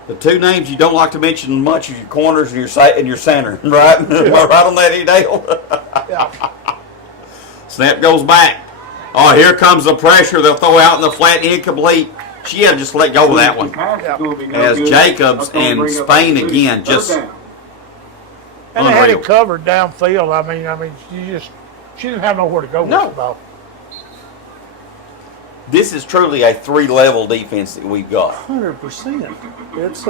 The two names you don't like to mention much is your corners and your center, right? Am I right on that, Dale? Yeah. Snap goes back. Oh, here comes the pressure. They'll throw out in the flat, incomplete. She had to just let go of that one. As Jacobs and Spain again, just And they had unreal. it covered downfield. I mean, she didn't have nowhere to go with No. the ball. This is truly a three-level defense that we've got. 100%. It's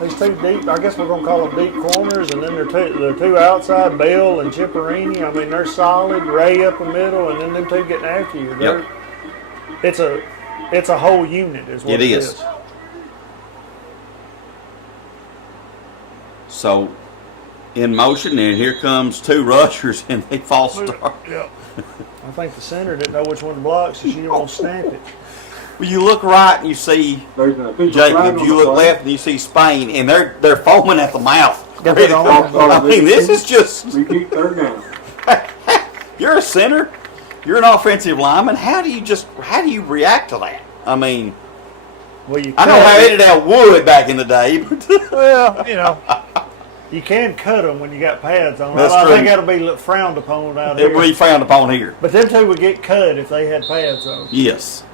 these two deep. I guess we're gonna call them deep corners, and then the two outside, Bell and Chipperini. I mean, they're solid. Ray up the middle, and then them two getting after you. Yep. It's a whole unit, is what It is. So, in motion, and here comes two rushers, and they false start. Yeah. I think the center didn't know which one to block, so she didn't want to snap it. Well, you look right and you see There's an official flag Jacobs. on You the look play. left and you see Spain, and they're foaming at the mouth. Got it on. I mean, this is just. Repeat third down. You're a center. You're an offensive lineman. How do you react to that? I mean, Well, you I know how it ended out would back in the day, but Well, you know, you can cut them when you got pads on. That's I true. think that'll be frowned upon out it here. would be frowned upon here. But them two would get cut if they had pads on. Yes.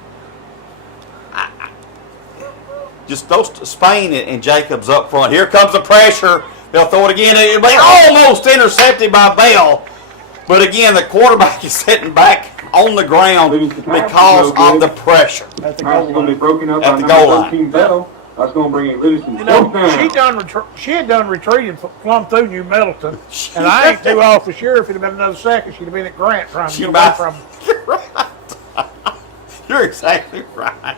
Just those Spain and Jacobs up front. Here comes the pressure. They'll throw it again. It'll be almost intercepted by Bell. But again, the quarterback is sitting back on the ground because of the pressure. At the Pass goal is going to be line. broken up At by the goal number line. 13 Bell. That's going to bring in Livingston. you know, Fourth down. she had done retreating plumb through New Middleton, and I ain't too awful sure if it'd have been another second, she'd have been at Grant trying to She get away might- from. You're right. You're exactly right.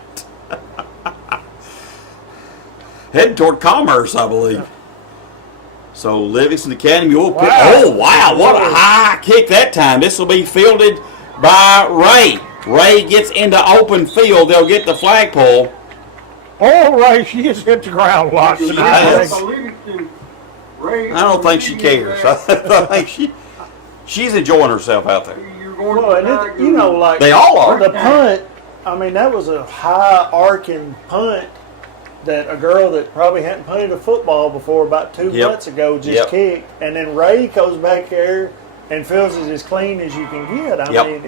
Heading toward Commerce, I believe. So Livingston Academy will pick. Wow. Oh, wow. What a high kick that time. This will be fielded by Ray. Ray gets into open field. They'll get the flagpole. Oh, Ray, she has hit the ground a lot She tonight. has. I I don't think she cares. I think she's enjoying herself out there. Well, and it, you know, like They all are. the punt. I mean, that was a high arcing punt that a girl that probably hadn't punted a football before about 2 Yep. months ago just Yep. kicked, and then Ray goes back there and feels it as clean as you can get. I Yep. mean,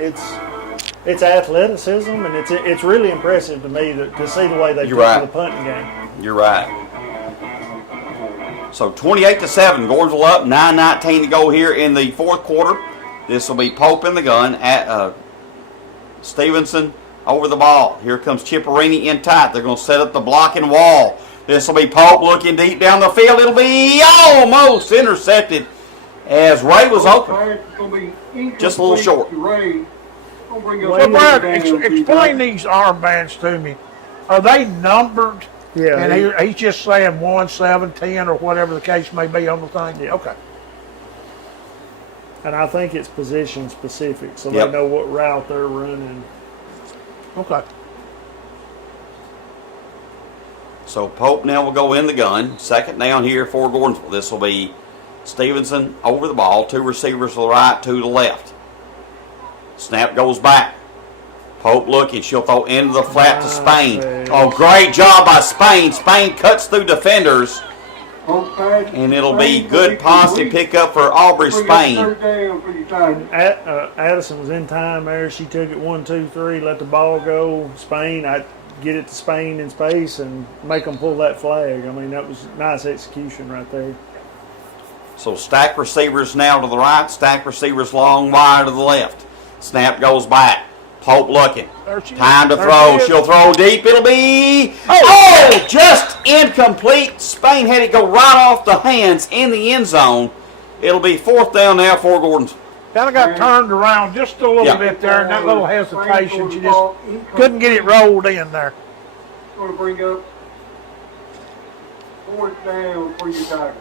it's athleticism, and it's really impressive to me to see the way they You're took right. the punting game. You're right. So 28-7, Gordonsville up, 9:19 to go here in the fourth quarter. This will be Pope in the gun at Stevenson over the ball. Here comes Chipperini in tight. They're going to set up the blocking wall. This will be Pope looking deep down the field. It'll be almost intercepted as Ray was open. Just a little short. Well, Brad, explain these armbands to me. Are they numbered? Yeah, And he's just saying 1, 7, 10, or whatever the case may be on the thing? Yeah. Okay. and I think it's position specific, so Yep. they know what route they're running. Okay. So Pope now will go in the gun. Second down here for Gordonsville. This will be Stevenson over the ball. Two receivers to the right, two to the left. Snap goes back. Pope looking. She'll throw into the flat to Spain. Nice. Oh, great job by Spain. Spain cuts through defenders Both pass. And it'll be Spain good will positive complete. pickup for Aubrey Bring up Spain. third down for your Tigers. Addison was in time there. She took it 1, 2, 3, let the ball go. Spain, I get it to Spain in space and make them pull that flag. I mean, that was nice execution right there. So stack receivers now to the right, stack receivers long wide to the left. Snap goes back. Pope looking. There she is. Time to There throw. she is. She'll throw deep. It'll be just incomplete. Spain had it go right off the hands in the end zone. It'll be 4th down now for Gordonsville. Kind of got turned around just a little Yeah. bit there, and that little hesitation, she just couldn't get it rolled in there. Going to bring up 4th down for your Tigers.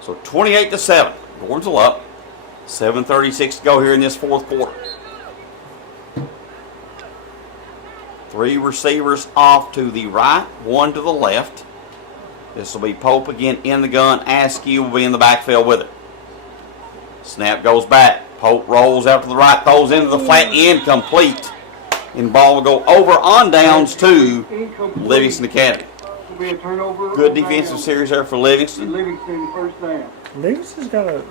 So 28-7. Gordonsville up. 7:36 to go here in this 4th quarter. 3 receivers off to the right, 1 to the left. This will be Pope again in the gun. Askew will be in the backfield with it. Snap goes back. Pope rolls out to the right, throws into the flat, incomplete. And ball will go over on downs to Incomplete. Livingston Academy. Will be a turnover. Good on defensive down. series there for Livingston. Livingston first down. Livingston's got an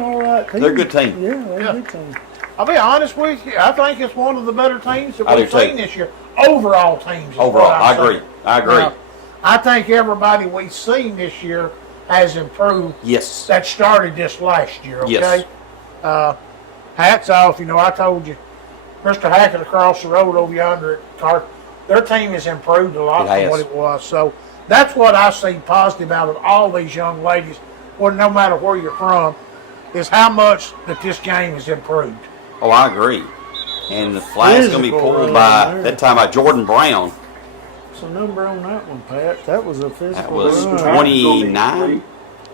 all right team. They're a good team. Yeah, they're Yeah. a good team. I'll be honest with you, I think it's one of the better teams that I we've do too. seen this year. Overall teams. is Overall, what I'm I agree. saying. I agree. Now, I think everybody we've seen this year has improved. Yes. That started this last year, okay? Yes. Hats off, I told you, Mr. Hackett across the road over yonder at Car, their team has improved a lot It from has. what it was. So that's what I see positive out of all these young ladies, well, no matter where you're from, is how much that this game has improved. Oh, I agree. And the flag's going to be Physical pulled right by, there. that time by Jordan Brown. So number on that one, Pat. That was a physical That was run. 29.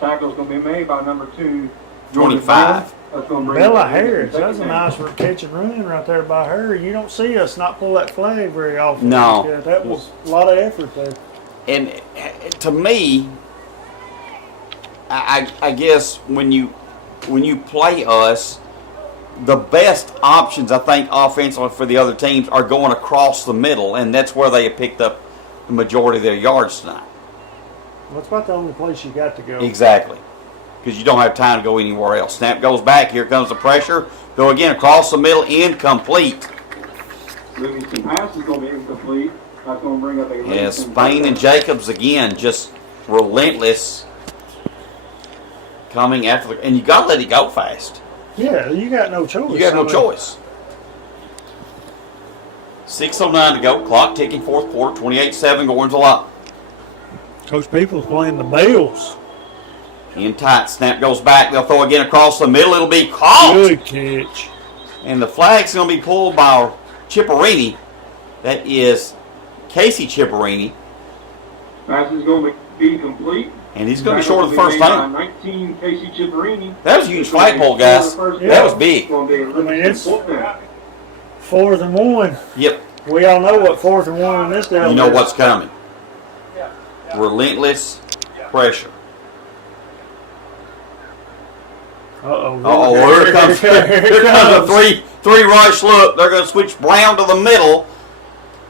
Tackle's going to be made by number 2, 25. That's gonna bring Bella up Harris, that was a second nice down. catch and run right there by her. You don't see us not pull that flag very often. No. Yeah, that was a lot of effort there. And to me, I guess when you play us, the best options I think offensively for the other teams are going across the middle, and that's where they have picked up the majority of their yards tonight. Well, it's about the only place you got to go. Exactly. Because you don't have time to go anywhere else. Snap goes back. Here comes the pressure. Go again across the middle. Incomplete. Livingston pass is going to be incomplete. That's going to bring up a Yeah, Livingston Spain and first down. Jacobs again, just relentless coming after the. And you got to let it go fast. Yeah, you got no choice. You got no I mean, choice. 6:09 to go. Clock ticking. 4th quarter. 28-7. Gordonsville up. Coach Peoples playing the Bills. In tight. Snap goes back. They'll throw again across the middle. It'll be caught. Good catch. And the flag's going to be pulled by Chipperini. That is Casey Chipperini. Pass is going to be complete. And he's going to be short of the first down. 19, Casey Chipperini. That was a huge flagpole, guys. That was big. It's 4th and 1. Yep. We all know what 4th and 1 in this day. You know what's coming. Relentless pressure. Uh-oh. Here comes a three rush look. They're going to switch Brown to the middle.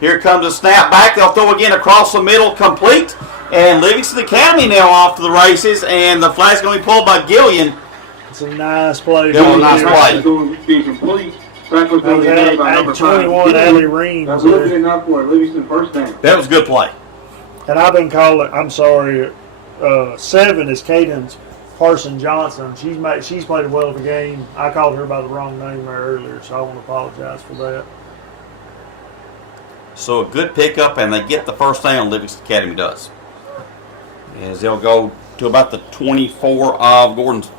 Here comes a snap back. They'll throw again across the middle, complete. And Livingston Academy now off to the races, and the flag's going to be pulled by Gillian. It's a nice play. That was a nice Pass play. is going to be complete. Tackle is That going was to be made by number 21, 5. Allie Reams. That's looking enough for a Livingston first down. That was a good play. And I've been calling, 7 is Caden's Parson Johnson. She's played a well of the game. I called her by the wrong name there earlier, so I want to apologize for that. So a good pickup, and they get the first down. Livingston Academy does. As they'll go to about the 24 of Gordonsville.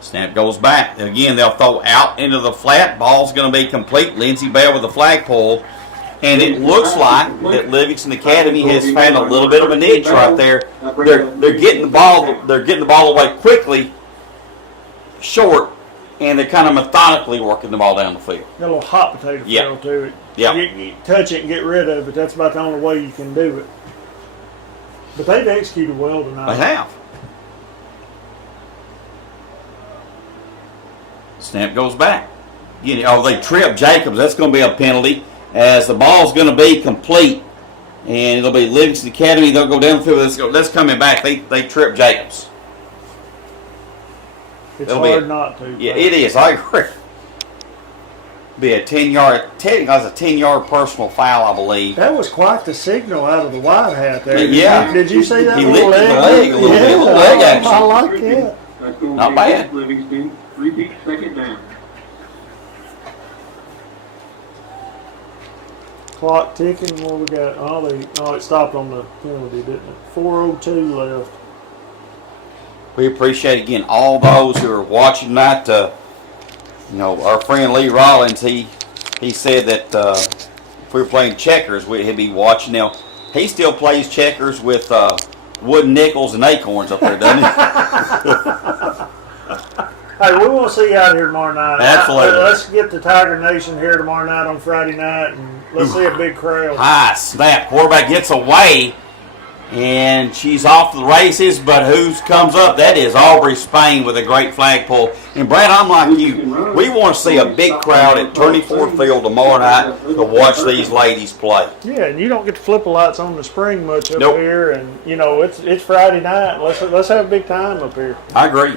Snap goes back. Again, they'll throw out into the flat. Ball's going to be complete. Lindsey Bell with the flagpole. And it looks like that Livingston Academy has found a little bit of a niche right there. They're getting the ball. They're getting the ball away quickly, short, and they're kind of methodically working the ball down the field. Got a little hot potato Yeah. feel to it. Yeah. You touch it and get rid of it. That's about the only way you can do it. But they've executed well tonight. They have. Snap goes back. Again, they trip Jacobs. That's going to be a penalty as the ball's going to be complete. and it'll be Livingston Academy. They'll go down through this. That's coming back. They trip Jacobs. It's It'll be hard a- not to. Yeah, it is. I agree. Be a 10-yard. Technically, that's a 10-yard personal foul, I believe. That was quite the signal out of the wide hat there. Yeah. Did you see that He little lifted the leg? leg a little bit. Yeah, Little leg action. I like it. That's going Not to be bad. Livingston. Repeat second down. Clock ticking. What we got? Oh, it stopped on the penalty, didn't it? 4:02 left. We appreciate again all those who are watching tonight. Our friend Lee Rollins, he said that if we were playing checkers, he'd be watching. Now he still plays checkers with wooden nickels and acorns up there, doesn't he? Hey, we want to see you out here tomorrow night. Absolutely. Let's get the Tiger Nation here tomorrow night on Friday night, and let's see a big crowd. High snap. Quarterback gets away, and she's off to the races. But who comes up? That is Aubrey Spain with a great flagpole. And Brad, I'm like you. We want to see a big crowd at Turney Ford Field tomorrow night to watch these ladies play. Yeah, and you don't get to flip the lights on the spring much up Nope. here, and it's Friday night. Let's have a big time up here. I agree.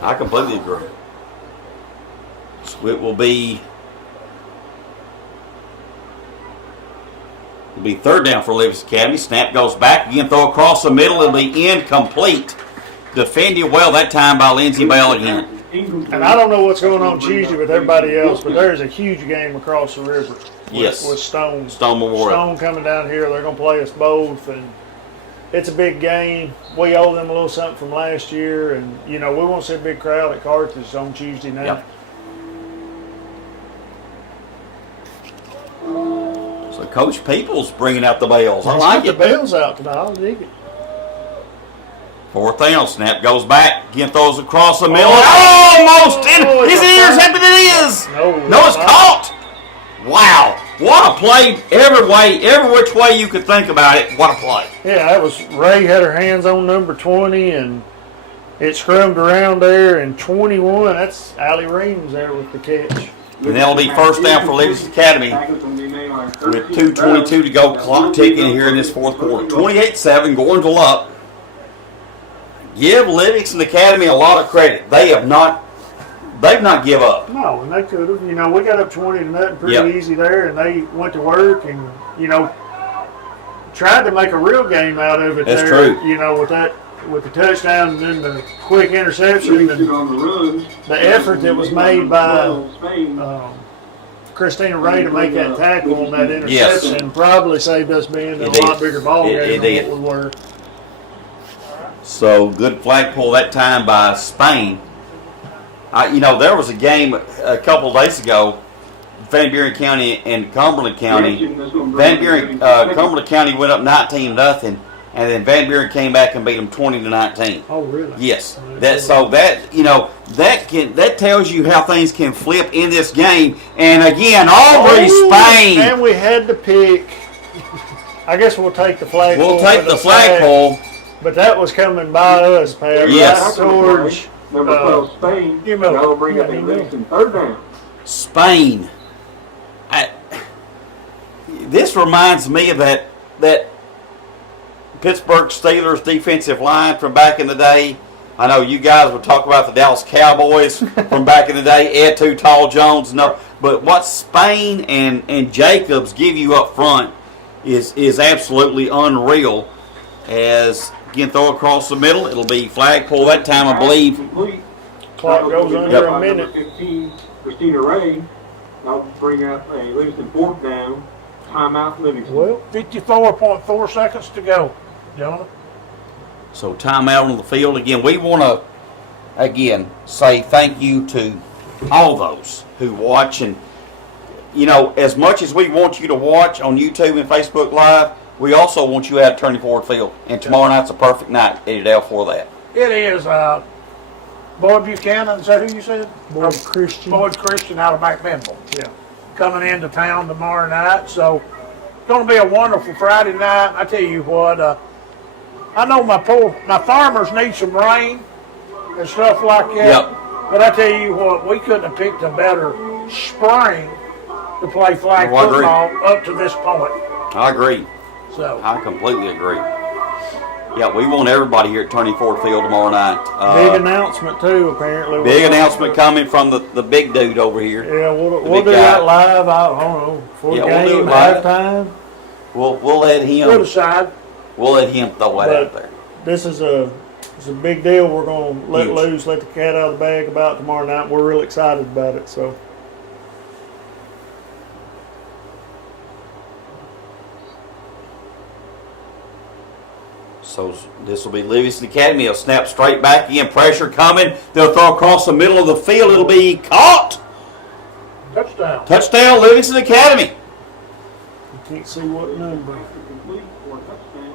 I completely agree. So it will be third down for Livingston Academy. Snap goes back again. Throw across the middle. It'll be incomplete. Defended well that time by Lindsey Bell again. And I don't know what's going on Tuesday with everybody else, but there's a huge game across the river. Yes. With Stone. Stone Memorial. Stone coming down here. They're going to play us both, and it's a big game. We owe them a little something from last year, and we want to see a big crowd at Carthage on Tuesday night. Yep. So Coach Peoples bringing out the bells. I like the it. bells out tonight. I'll dig it. Fourth down. Snap goes back. Again throws across the middle. Oh. Almost in Oh, it's his a ears. flag. Happy it is. No, It's caught. Wow. What a play. Every which way you could think about it. What a play. Yeah, that was Ray had her hands on number 20, and it scrummed around there, and 21. That's Allie Reams there with the catch. And that'll be first down for Livingston Academy with 2:22 to go. Clock ticking here in this fourth quarter. 28-7, Gordonsville up. Give Livingston Academy a lot of credit. They've not give up. No, and they could have. We got up 20-0 pretty Yep. easy there, and they went to work and, tried to make a real game out of it. That's there, true. with the touchdown and then the quick interception and on the run. the effort that was made by Christina Ray to make that tackle on that interception Yes. probably saved us being in It a did. lot bigger ball It game did. than what we were. So good flagpole that time by Spain. There was a game a couple of days ago, Van Buren County and Cumberland County. Van Buren, Cumberland County went up 19-0, and then Van Buren came back and beat them 20-19. Oh, really? Yes. That tells you how things can flip in this game. And again, Aubrey Spain. And we had to pick. I guess we'll take the flagpole. We'll take for the sack, flagpole. But that was coming by us, Pat. Yes. Right towards Number 12, Spain. you know, That'll bring up yeah, a you know. Livingston third down. Spain. This reminds me of that Pittsburgh Steelers defensive line from back in the day. I know you guys would talk about the Dallas Cowboys from back in the day, Ed Too Tall Jones. No, but what Spain and Jacobs give you up front is absolutely unreal. As again, throw across the middle, it'll be flagpole that time, I believe. Complete. clock goes under Yep. a minute. Number 15, Christina Ray. That'll bring up a Livingston fourth down. Timeout, Livingston. Well, 54.4 seconds to go, gentlemen. So timeout on the field. Again, we want to, say thank you to all those who watch. And, as much as we want you to watch on YouTube and Facebook Live, we also want you out at Turney Ford Field. And tomorrow night's a perfect night, Eddie Dale, for that. It is Boyd Buchanan, is that who you said? Boyd Christian. Boyd Christian out of McMinnville. Yeah. Coming into town tomorrow night. So it's going to be a wonderful Friday night. I tell you what, I know my farmers need some rain and stuff like that. Yep. But I tell you what, we couldn't have picked a better spring to play flag Oh, I agree. football up to this point. I agree. So I completely agree. Yeah, we want everybody here at Turney Ford Field tomorrow night. Big announcement too, apparently. Big announcement coming from the big dude over here. Yeah, we'll big do guy. that live. I don't know, before Yeah, the we'll do game, it live. halftime. We'll let good him aside. throw that out there. This is it's a big deal. We're going to let Huge. loose, let the cat out of the bag about tomorrow night. We're real excited about it. So. So this will be Livingston Academy. He'll snap straight back again. Pressure coming. They'll throw across the middle of the field. It'll be caught. Touchdown. Touchdown, Livingston Academy. You can't see what number. Complete for a touchdown.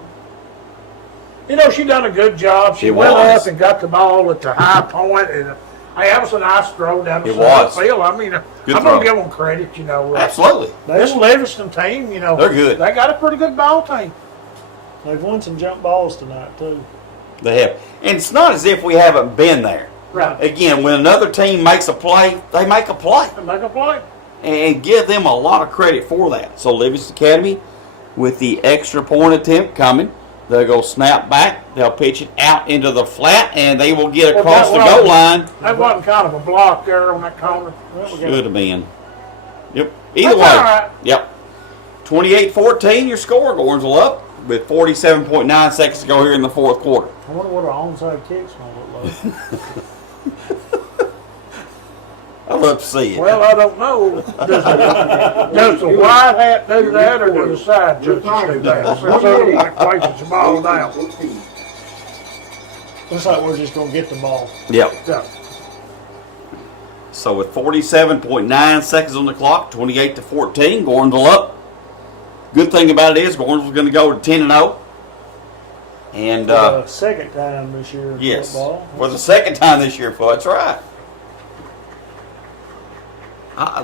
You know, she done a good job. She It went was. up and got the ball at the high point, and hey, that was a nice throw down the It center of was. the field. I mean, Good I'm throw. gonna give them credit. You know, Absolutely. this Livingston team, you know, They're good. They got a pretty good ball team. They've won some jump balls tonight too. They have. And it's not as if we haven't been there. Right. Again, when another team makes a play, they make a play. And make a play. And give them a lot of credit for that. So Livingston Academy, with the extra point attempt coming, they'll go snap back. They'll pitch it out into the flat, and they will get across the goal line. That wasn't kind of a block there on that corner. Should have been. Yep. Either That's way. all right. Yep. 28-14, your score. Gordonsville up with 47.9 seconds to go here in the fourth quarter. I wonder what our onside kicks gonna look like. I'd love to see it. Well, I don't know. Does the white hat do that, or does the side judges do that? That's something that places the ball down. Looks like we're just gonna get the ball. Yep. Yeah. So with 47.9 seconds on the clock, 28-14, Gordonsville up. Good thing about it is Gordonsville's going to go to 10-0. And Second time this year in yes, football. for the second time this year, that's right.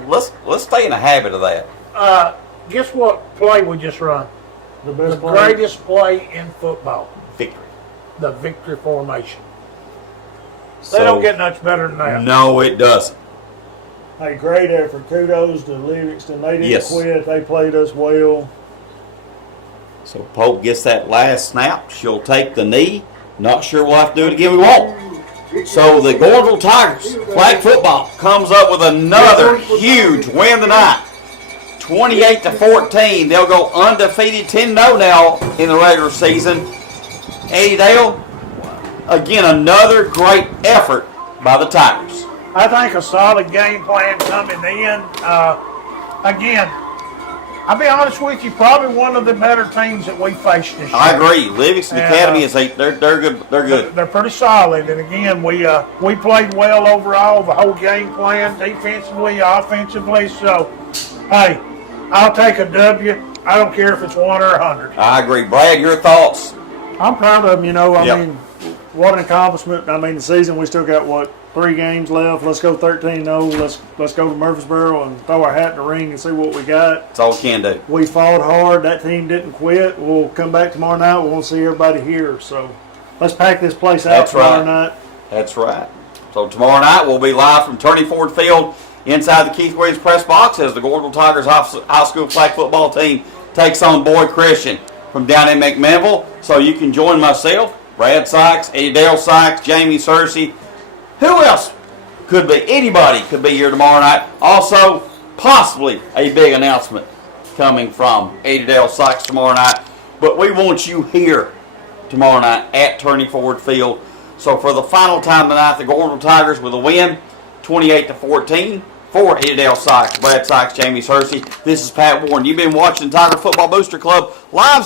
Let's stay in the habit of that. Guess what play we just run? The The best play. greatest play in football. Victory. The victory formation. So, They don't get much better than that. No, it doesn't. Hey, great effort. Kudos to Livingston. They didn't Yes. quit. They played us well. So Pope gets that last snap. She'll take the knee. Not sure we'll have to do it again. We won't. So the Gordonsville Tigers, flag football, comes up with another huge win tonight. 28-14. They'll go undefeated 10-0 now in the regular season. Eddie Dale, again, another great effort by the Tigers. I think a solid game plan coming in. Again, I'll be honest with you, probably one of the better teams that we faced this year. I agree. Livingston And, Academy they're good. They're good. They're pretty solid, and again, we played well overall. The whole game plan, defensively, offensively. So, hey, I'll take a W. I don't care if it's 1 or 100. I agree. Brad, your thoughts? I'm proud of them. You know, I Yep. mean, what an accomplishment. I mean, the season, we still got, 3 games left. Let's go 13-0. Let's go to Murfreesboro and throw our hat in the ring and see what we got. That's all we can do. We fought hard. That team didn't quit. We'll come back tomorrow night. We want to see everybody here. So let's pack this place out That's tomorrow right. night. That's right. So tomorrow night we'll be live from Turney Ford Field inside the Keith Williams press box as the Gordonsville Tigers high school flag football team takes on Boyd Christian from down in McMinnville. So you can join myself, Brad Sykes, Eddie Dale Sykes, Jamie Searcy. Who else could be? Anybody could be here tomorrow night. Also, possibly a big announcement coming from Eddie Dale Sykes tomorrow night. But we want you here tomorrow night at Turney Ford Field. So for the final time tonight, the Gordonsville Tigers with a win, 28-14 for Eddie Dale Sykes, Brad Sykes, Jamie Searcy. This is Pat Warren. You've been watching Tiger Football Booster Club live.